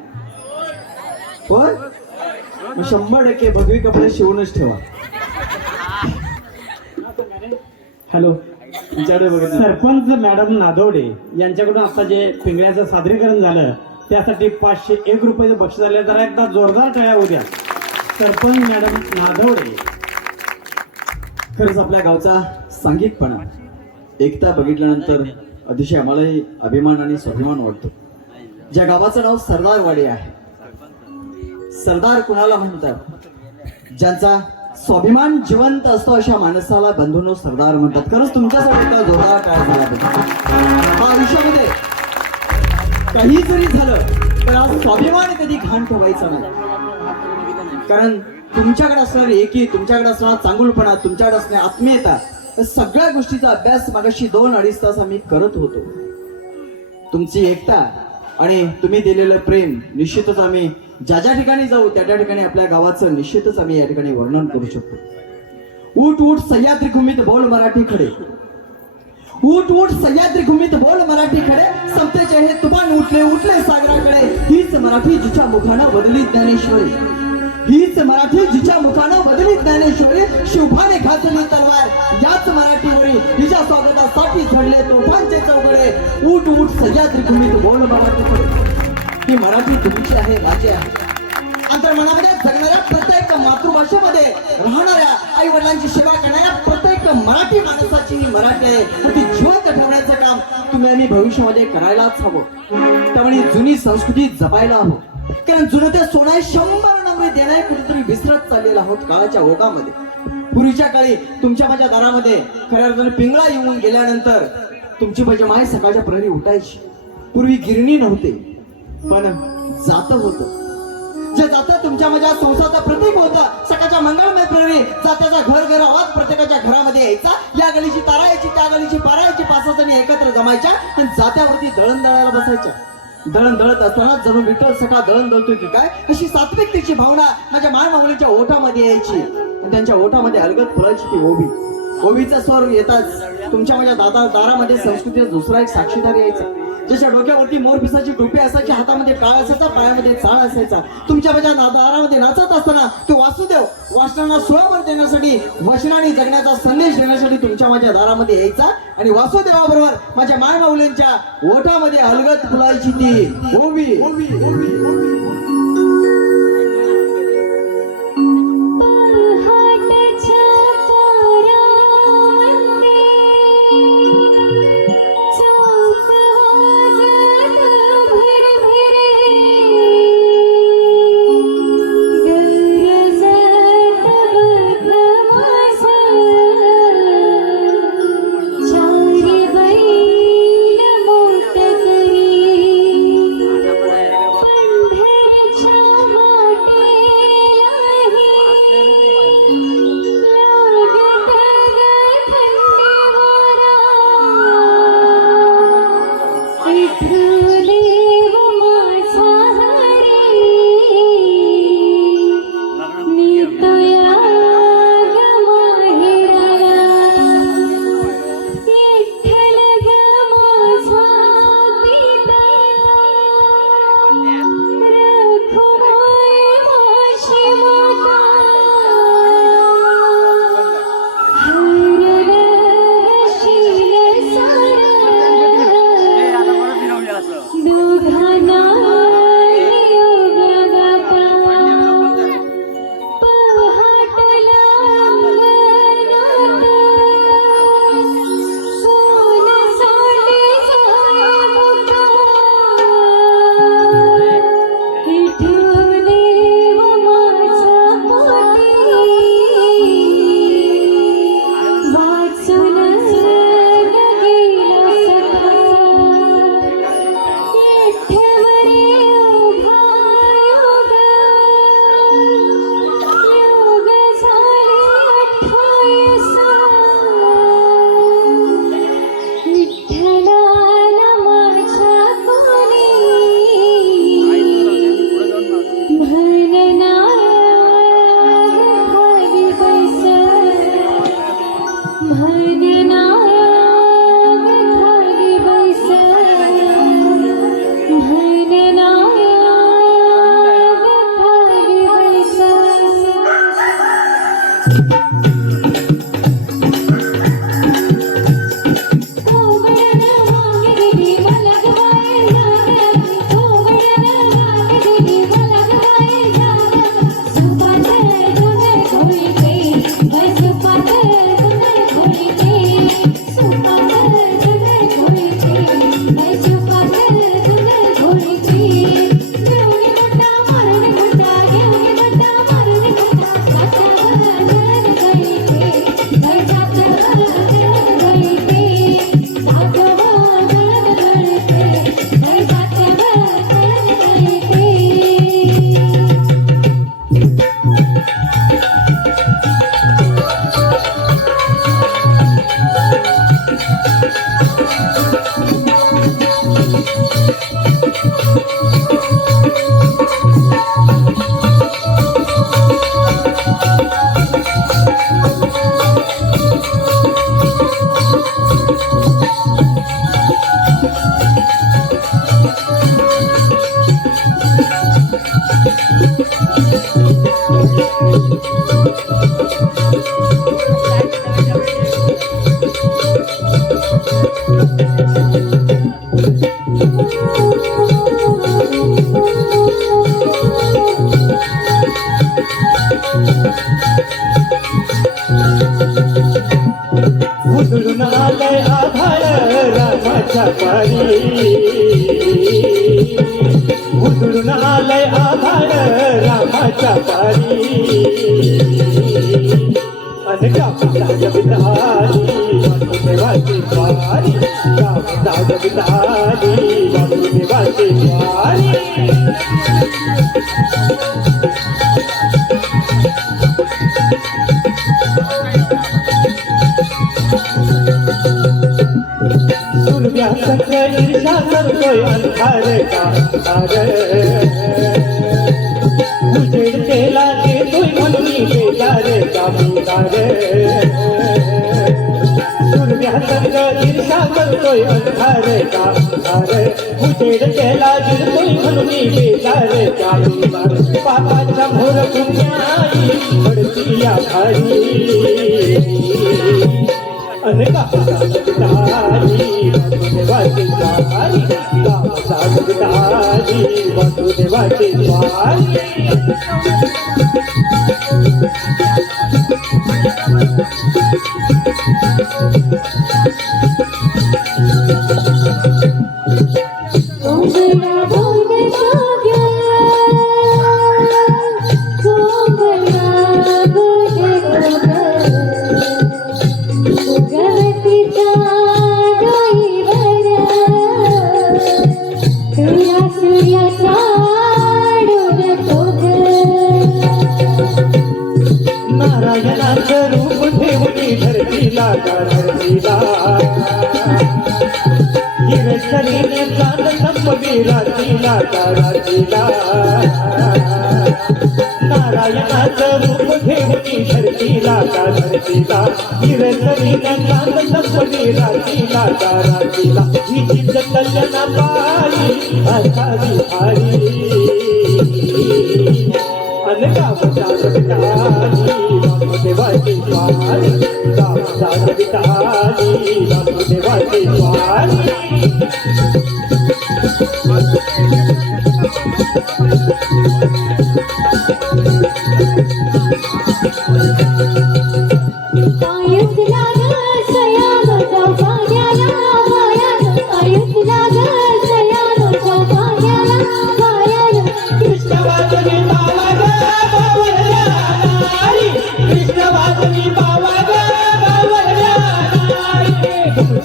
होय मग 100% भगवी कपडे शिवूनच ठेवा हॅलो तुमच्याकडे बघा सरपंच मॅडम नादवडे यांच्याकडून आता जे पिंगळ्याचं सादरीकरण झालं त्यासाठी 501 रुपयाचं बक्षीस झालं. जरा एकदा जोरदार टाळ्या उद्या सरपंच मॅडम नादवडे. खरंच आपल्या गावचा सांघिकपणा एकता बघितल्यानंतर अतिशय आम्हालाही अभिमान आणि स्वाभिमान वाटतो. ज्या गावाचं नाव सरदारवाडी आहे. सरदार कुणाला म्हणतात ज्यांचा स्वाभिमान जिवंत असतो अशा माणसाला बंधूंनो सरदार म्हणतात. खरंच तुमच्यासाठी एकदा जोरदार टाळ्या झाला पाहिजे. हा आयुष्यामध्ये काही जरी झालं तर आज स्वाभिमान कधी घाण ठेवायचा नाही. कारण तुमच्याकडे असणारी एकी तुमच्याकडे असणारा चांगुलपणा तुमच्याकडे असणारी आत्मीयता या सगळ्या गोष्टीचा अभ्यास मागाशी 2-2.5 तास आम्ही करत होतो. तुमची एकता आणि तुम्ही दिलेलं प्रेम निश्चितच आम्ही ज्या ज्या ठिकाणी जाऊ त्या त्या ठिकाणी आपल्या गावाचं निश्चितच आम्ही या ठिकाणी वर्णन करू शकतो. ऊट ऊट सह्याद्री घुमीत बोल मराठी खडे ऊट ऊट सह्याद्री घुमीत बोल मराठी खडे समतेचे हे तुफान उठले उठले सागराकडे हीच मराठी जिच्या मुखानं बदली ज्ञानेश्वरी हीच मराठी जिच्या मुखानं बदली ज्ञानेश्वरी शिवभाने घातली तलवार याच मराठीवरी हिच्या स्वागतासाठी झडले तोफांचे चौघडे ऊट ऊट सह्याद्री घुमीत बोल मराठी खडे. ही मराठी तुमची आहे माझी आहे. अंतर्मनामध्ये जगणाऱ्या प्रत्येक मातृभाषेमध्ये राहणाऱ्या आई वडिलांची सेवा करणाऱ्या प्रत्येक मराठी माणसाची ही मराठी आहे. ती जिवंत ठेवण्याचं काम तुम्ही आणि भविष्यामध्ये करायलाच हवं. त्यामुळे जुनी संस्कृती जपायला हवं. कारण जुनं ते सोनं 100 नंबरी देणारे कुठेतरी विसरत चाललेलो आहोत काळाच्या ओघामध्ये. पूर्वीच्या काळी तुमच्या माझ्या दारामध्ये खऱ्या अर्थाने पिंगळा येऊन गेल्यानंतर तुमची माझी माय सकाळच्या प्रहरी उठायची. पूर्वी गिरणी नव्हते पण जात होत. जे जात तुमच्या माझ्या संसाराचं प्रतीक होतं. सकाळच्या मंगळमय प्रहरी जात्याचा घर आवाज प्रत्येकाच्या घरामध्ये यायचा. या गलीची तारा यायची त्या गलीची पारा यायची 5-6 जणी एकत्र जमायच्या आणि जात्यावरती दळण दळायला बसायच्या. दळण दळत असताना जणू विठ्ठल सखा दळण दळतोय की काय अशी सात्विकतेची भावना माझ्या मायमाऊलीच्या ओठामध्ये यायची. आणि त्यांच्या ओठामध्ये अलगद फुलायची ती ओवीचा स्वर येताच तुमच्या माझ्या दारामध्ये संस्कृतीचा दुसरा एक साक्षीदार यायचा. ज्याच्या डोक्यावरती मोरपिसाची टोपी असायची हातामध्ये टाळ असायचा पायामध्ये चाळ असायचा. तुमच्या माझ्या दारामध्ये नाचत असताना तो वासुदेव वासनांना सुळावर देण्यासाठी वचनाने जगण्याचा संदेश देण्यासाठी तुमच्या माझ्या दारामध्ये यायचा. आणि वासुदेवाबरोबर माझ्या मायमाऊलींच्या ओठामध्ये अलगद फुलायची ती ओवी. उधळून आलंय आभाळ रामाच्या पारी, उधळून आलंय आभाळ रामाच्या पारी, अन कापसा जगदारी वासुदेवाची वारी, कापसा जगदारी वासुदेवाची वारी. सूर्या संग ईर्षा करतोय अंधार का उजेड केला देतोय म्हणून बेजार का बेजार. सूर्या संग ईर्षा करतोय अंधार का उजेड केला देतोय म्हणून बेजार का बेजार. पापाच्या भोर पुण्याई पडती या खाली, अनेका जगदारी वासुदेवाची वारी, कापसा जगदारी वासुदेवाची वारी. नारायणाचं रूप ठेवली धरतीला धरतीला, हिरकरीने चांद संपली रातीला रातीला. नारायणाचं रूप ठेवली धरतीला धरतीला, हिरकरीने चांद संपली रातीला रातीला. ही चिंत कल्याणा पायी असावी भारी, अनकापसा जगदारी वासुदेवाची वारी, कापसा जगदारी वासुदेवाची वारी.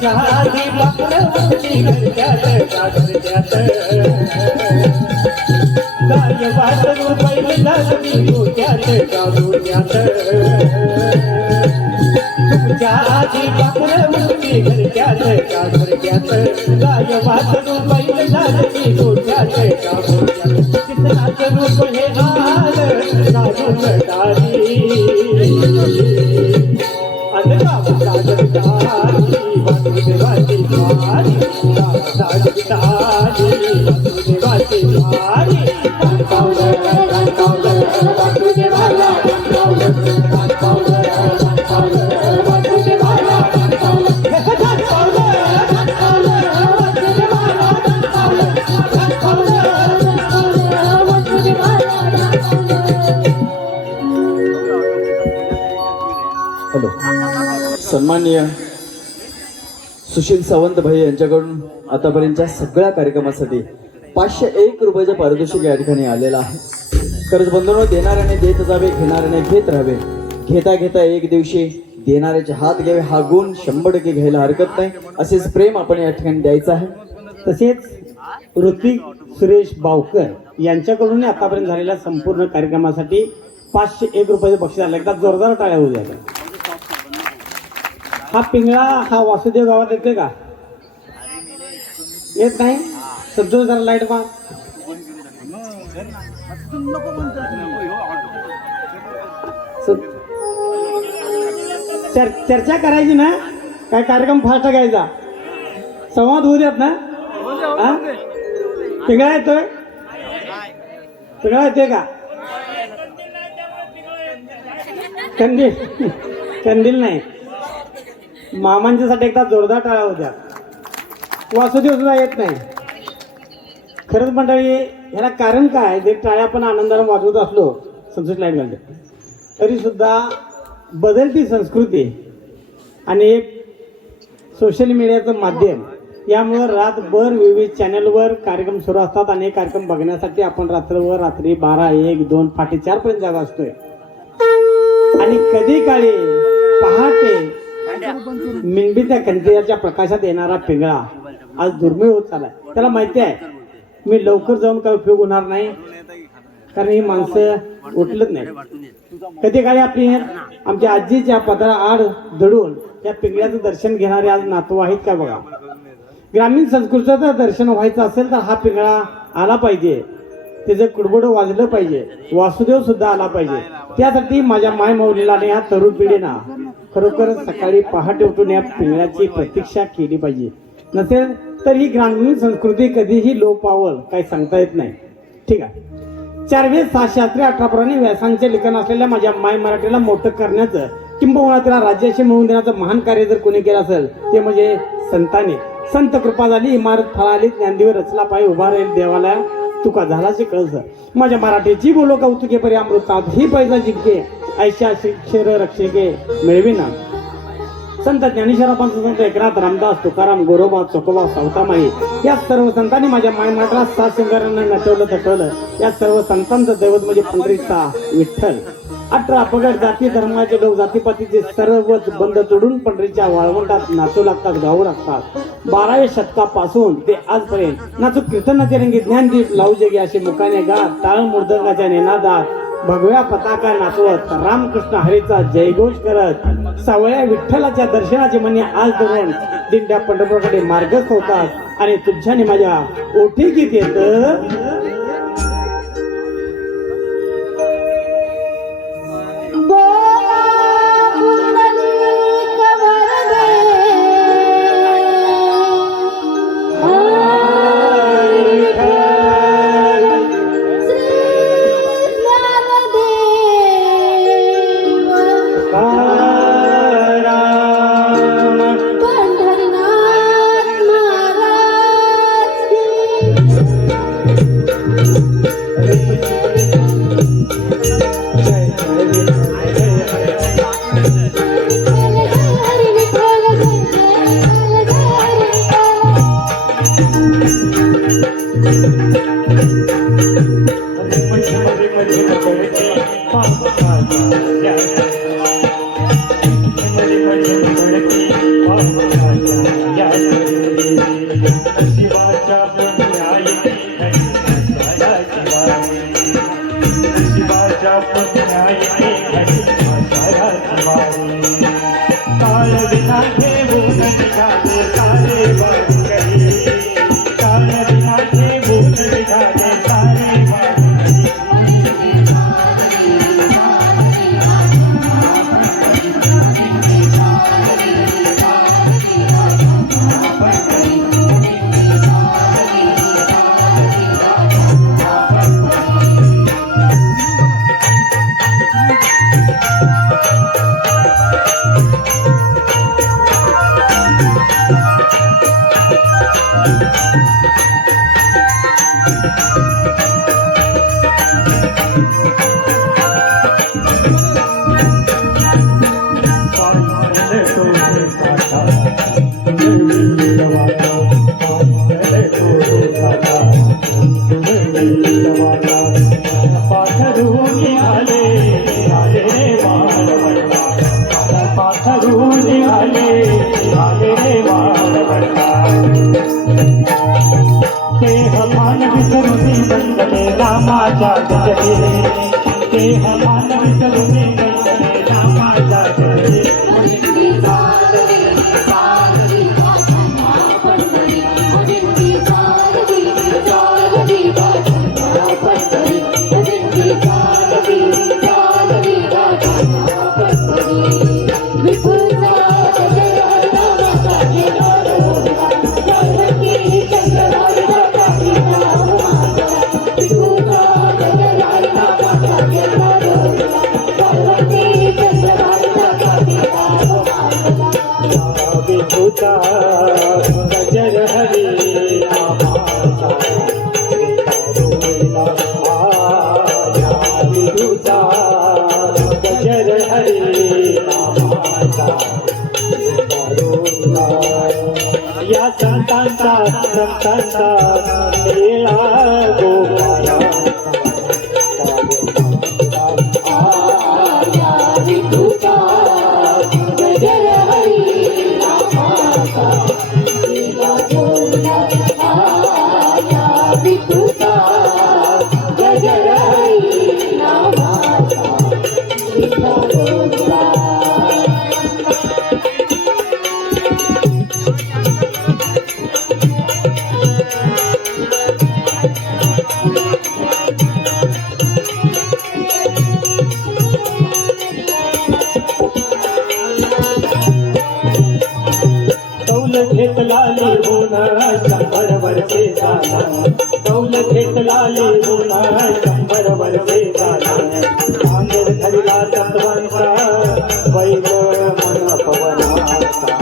आधी बापरवती घरच्यात घरच्यात, गाय वासरू बैल लागली गोट्यात गोट्यात. तुमच्या आधी बापरवती घरच्यात घरच्यात, गाय वासरू बैल लागली गोट्यात गोट्यात. कितनाचं रूप हे आलं साधून तारी, अनकापसा जगदारी वासुदेवाची वारी, कापसा जगदारी वासुदेवाची वारी. वासुदेवाला हॅलो, सन्माननीय सुशील सावंत भाई यांच्याकडून आतापर्यंतच्या सगळ्या कार्यक्रमासाठी 501 रुपयाचं पारितोषिक या ठिकाणी आलेलं आहे. खरंच बंधूंनो, देणाऱ्याने देत जावे, घेणाऱ्याने घेत राहावे. घेता घेता एक दिवशी देणाऱ्याचे हात घ्यावे, हा गुण 100% घ्यायला हरकत नाही. असेच प्रेम आपण या ठिकाणी द्यायचं आहे. तसेच ऋतिक सुरेश बावकर यांच्याकडून आतापर्यंत झालेल्या संपूर्ण कार्यक्रमासाठी 501 रुपयाचे बक्षीस आले. एकदा जोरदार टाळ्या होऊ द्या. हा पिंगळा हा वासुदेव गावात येते का? येत नाही. सध्या जरा लाईट मार. चर्चा करायची ना, काय कार्यक्रम फास्ट घ्यायचा, संवाद होऊ देत ना. हा? पिंगळा येतोय? पिंगळा येतोय का? कंदील कंदील नाही. मामांच्यासाठी एकदा जोरदार टाळ्या होत्या. वासुदेव सुद्धा येत नाही. खरंच मंडळी, ह्याला कारण काय, ते टाळ्या पण आनंदाने वाजवत असलो संतोष लाईट घालते, तरी सुद्धा बदलती संस्कृती आणि एक सोशल मीडियाचं माध्यम यामुळं रातभर विविध चॅनलवर कार्यक्रम सुरू असतात. आणि हे कार्यक्रम बघण्यासाठी आपण रात्री 12, 1, 2, पहाटे 4 पर्यंत जागा असतोय. आणि कधी काळी पहाटे मेणबत्त्या कंदिलाच्या प्रकाशात येणारा पिंगळा आज दुर्मिळ होत चाललाय. त्याला माहिती आहे मी लवकर जाऊन काय उपयोग होणार नाही, कारण ही माणसं उठलत नाही. कधी काळी आपली आमच्या आजीच्या पदरा आड दडून या पिंगळ्याचं दर्शन घेणारे आज नातू आहेत का बघा. ग्रामीण संस्कृतीचं दर्शन व्हायचं असेल तर हा पिंगळा आला पाहिजे, त्याचं कुडबुड वाजलं पाहिजे, वासुदेव सुद्धा आला पाहिजे. त्यासाठी माझ्या माय मौलीला या तरुण पिढीना खरोखर सकाळी पहाटे उठून या पिंगळ्याची प्रतीक्षा केली पाहिजे. नसेल तर ही ग्रामीण संस्कृती कधीही लोप पावल काही सांगता येत नाही. ठीक आहे. 4 वेद 6 शास्त्रे 18 पुराणे व्यासांचे लेखन असलेल्या माझ्या माय मराठीला मोठं करण्याचं किंबहुना तिला राज्याशी मिळवून देण्याचं महान कार्य जर कोणी केलं असेल ते म्हणजे संतांनी. संत कृपा झाली, इमारत फळाली, ज्ञानदेव रचला पाय उभा राहील देवाला, तुका झालाची कळस. माझ्या मराठीची बोलो कौतुके परी अमृतात ही पैसा जिंके ऐशा शिक्षर रक्षके मिळविना. संत ज्ञानेश्वर, संत एकनाथ, रामदास, तुकाराम, गोरोबा, चोकोबा, सावतामाई या सर्व संतांनी माझ्या मायमाटला 7 शृंगारांना नटवलं थटवलं. या सर्व संतांचं दैवत म्हणजे पंढरीचा विठ्ठल. 18 पगड जाती धर्माचे लोक जातीपातीचे सर्वच बंद तोडून पंढरीच्या वाळवंटात नाचू लागतात, गाऊ लागतात. 12व्या शतकापासून ते आजपर्यंत नाचू कीर्तनाचे रंगी ज्ञानदीप लावू जगे असे मुखाने गात टाळ मृदंगाच्या नेनादात भगव्या पताका नाचवत रामकृष्ण हरीचा जयघोष करत सावळ्या विठ्ठलाच्या दर्शनाचे मनी आज धरून दिंड्या पंढरपूरकडे मार्गस्थ होतात. आणि तुझ्याने माझ्या ओठी गीत येत रामाच्या गजर हरी नामाचा विठ्ठला आया विठूचा गजर हरी नामाचा विठ्ठला या संतांचा मेळा गोपाला घेतला लिहून 100 वर्षे झाला दौलत घेतला लिहून 100 वर्षे झाला अंगेर धरला सत्वांचा वैभ मन पवनाचा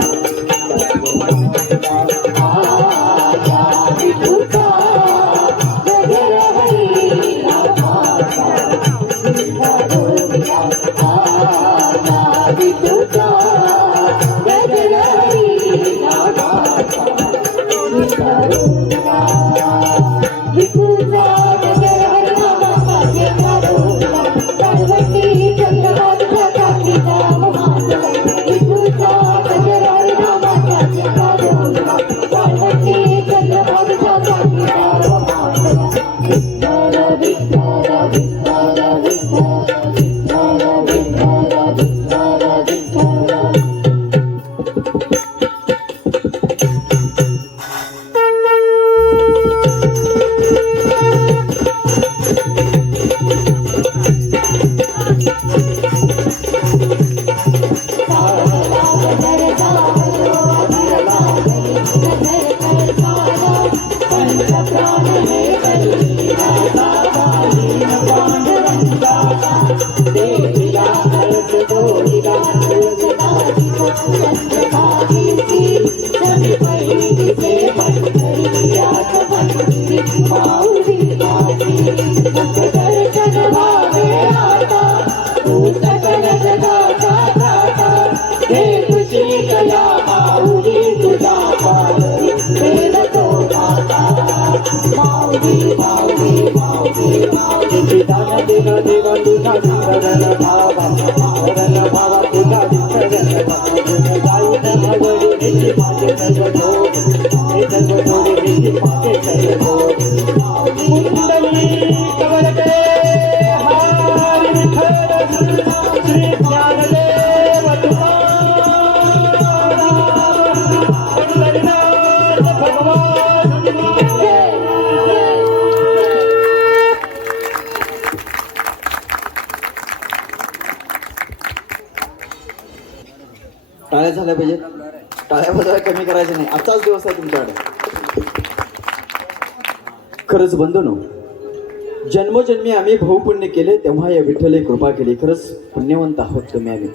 टाळ्या झाल्या पाहिजे. टाळ्या बजाय कमी करायचे नाही. आजचाच दिवस आहे तुमच्याकडे. खरंच बंधूनो, जन्मोजन्मी आम्ही भाऊपुण्य केले तेव्हा या विठ्ठले कृपा केली. खरंच पुण्यवंत आहोत तुम्ही आम्ही.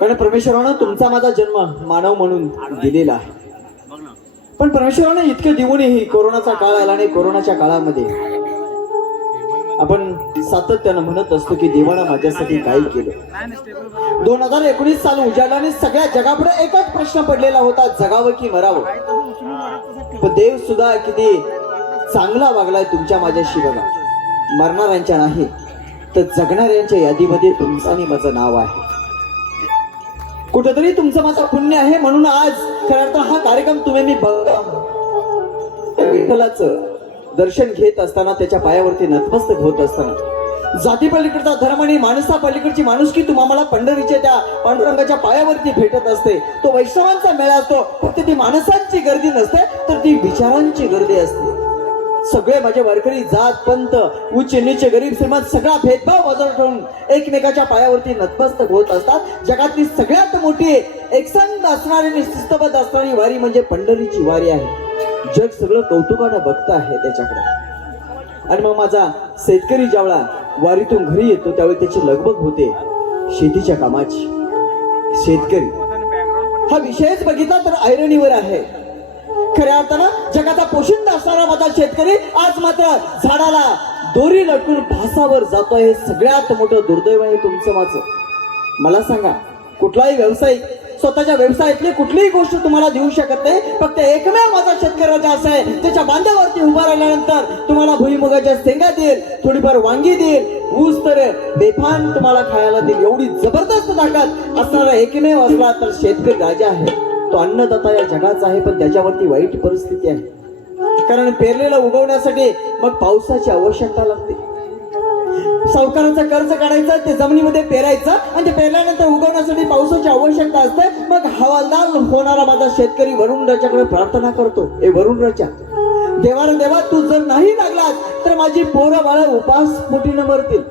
कारण परमेश्वरानं तुमचा माझा जन्म मानव म्हणून दिलेला आहे. पण परमेश्वरानं इतके देऊनही कोरोनाचा काळ आला आणि कोरोनाच्या काळामध्ये आपण सातत्यानं म्हणत असतो की देवानं माझ्यासाठी काय केलं. 2019 साल उजाडल्याने सगळ्या जगापुढे एकच प्रश्न पडलेला होता, जगावं की मरावं. पण देव सुद्धा किती चांगला वागलाय तुमच्या माझ्याशी बघा. मरणाऱ्यांच्या नाही तर जगणाऱ्यांच्या यादीमध्ये तुमचं आणि माझं नाव आहे. कुठेतरी तुमचं माझं पुण्य आहे म्हणून आज खरं अर्थ हा कार्यक्रम तुम्ही मी विठ्ठलाचं दर्शन घेत असताना, त्याच्या पायावरती नतमस्तक होत असताना, जाती पलीकडचा धर्म आणि माणसा पलीकडची माणुसकी तुम्हाला पंढरीच्या त्या पांडुरंगाच्या पायावरती भेटत असते. तो वैष्णवांचा मेळा असतो. फक्त ती माणसांची गर्दी नसते तर ती विचारांची गर्दी असते. सगळे माझे वारकरी जात पंत उच्च नीच गरीब श्रीमंत सगळा भेदभाव बाजूला ठेवून एकमेकाच्या पायावरती नतमस्तक होत असतात. जगातली सगळ्यात मोठी एकसंध असणारी आणि शिस्तबद्ध असणारी वारी म्हणजे पंढरीची वारी आहे. जग सगळं कौतुकानं बघतं आहे त्याच्याकडे. आणि मग माझा शेतकरी ज्यावेळा वारीतून घरी येतो त्यावेळी त्याची लगबग होते शेतीच्या कामाची. शेतकरी हा विषयच बघितला तर ऐरणीवर आहे. खऱ्या अर्थानं जगाचा पोशिंदा असणारा माझा शेतकरी आज मात्र झाडाला दोरी लटकून फासावर जातोय. हे सगळ्यात मोठं दुर्दैव आहे तुमचं माझं. मला सांगा, कुठलाही व्यावसायिक स्वतःच्या व्यवसायातली कुठलीही गोष्ट तुम्हाला देऊ शकत नाही. फक्त एकमेव माझा शेतकऱ्याचा असं आहे, त्याच्या बांध्यावरती उभा राहिल्यानंतर तुम्हाला भुईमुगाच्या शेंगा देईल, थोडीफार वांगी देईल, ऊस तर बेफान तुम्हाला खायला देईल. एवढी जबरदस्त ताकद असणारा एकमेव असला तर शेतकरी राजा आहे. तो अन्नदाता या जगाचा आहे, पण त्याच्यावरती वाईट परिस्थिती आहे. कारण पेरलेलं उगवण्यासाठी मग पावसाची आवश्यकता लागते. सावकाराचं कर्ज काढायचं, ते जमिनीमध्ये पेरायचं आणि ते पेरल्यानंतर उगवण्यासाठी पावसाची आवश्यकता असते. मग हवालदार होणारा माझा शेतकरी वरुण राजाकडे प्रार्थना करतो, ए वरुण राजा, देवा देवा, तू जर नाही लागलास तर माझी पोरं बाळं उपास पोटीनं मरतील.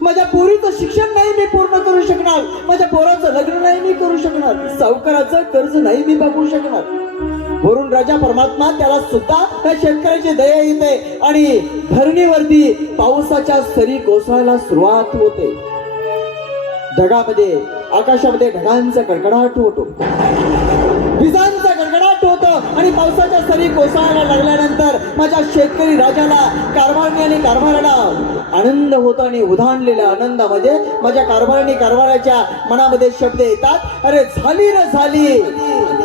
माझ्या पोरीचं शिक्षण नाही मी पूर्ण करू शकणार, माझ्या पोराचं लग्न नाही मी करू शकणार, सावकाराचं कर्ज नाही मी बघू शकणार. वरुण राजा परमात्मा त्याला सुद्धा त्या शेतकऱ्याची दया येते आणि धरणीवरती पावसाच्या सरी कोसळायला सुरुवात होते. ढगामध्ये, आकाशामध्ये ढगांचा कडकडाट होतो, विजांचा गडगडाट होतो आणि पावसाच्या सरी कोसळायला लागल्यानंतर माझ्या शेतकरी राजाला, कारभारणी आणि कारभाराला आनंद होतो. आणि उधाणलेल्या आनंदामध्ये माझ्या कारभारणी कारभाराच्या मनामध्ये शब्द येतात, अरे झाली र झाली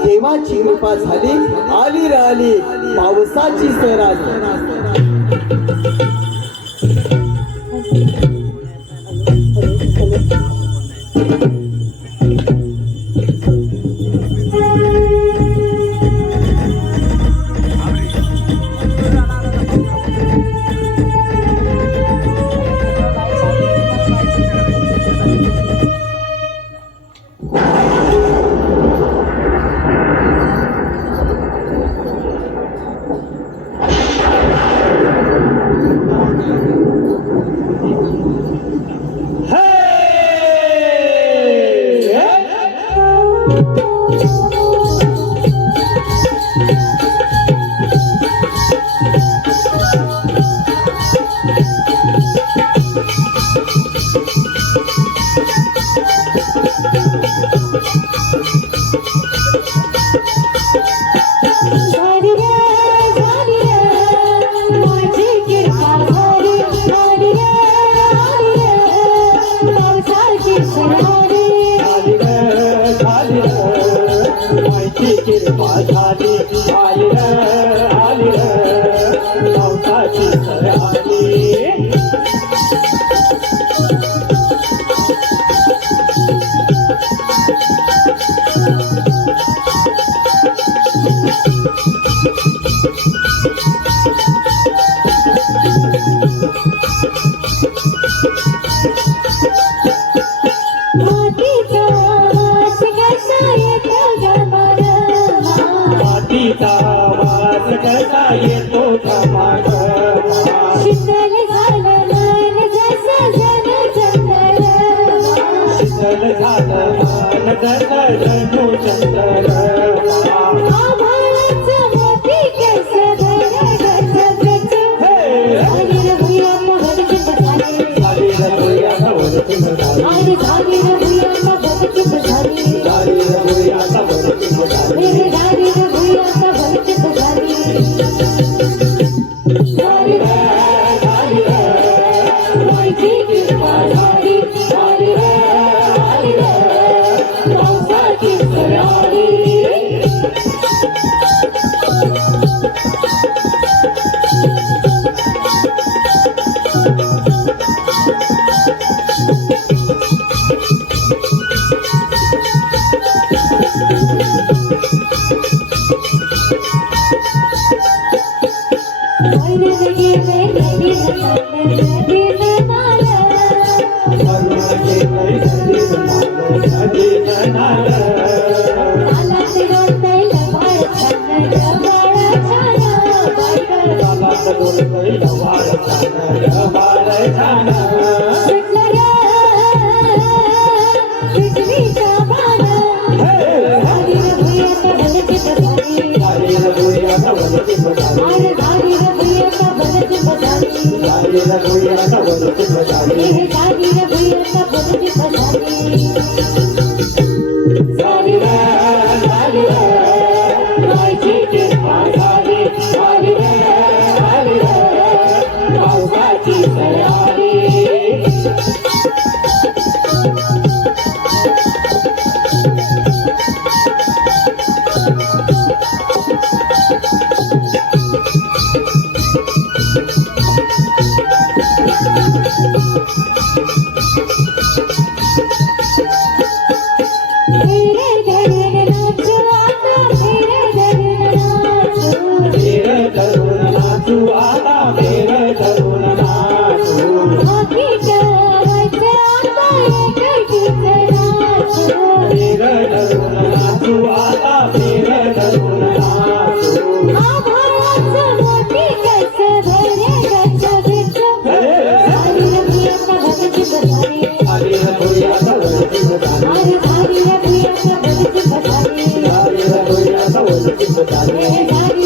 देवाची कृपा झाली, आली र आली पावसाची सर आली. Sorry, सुख झाले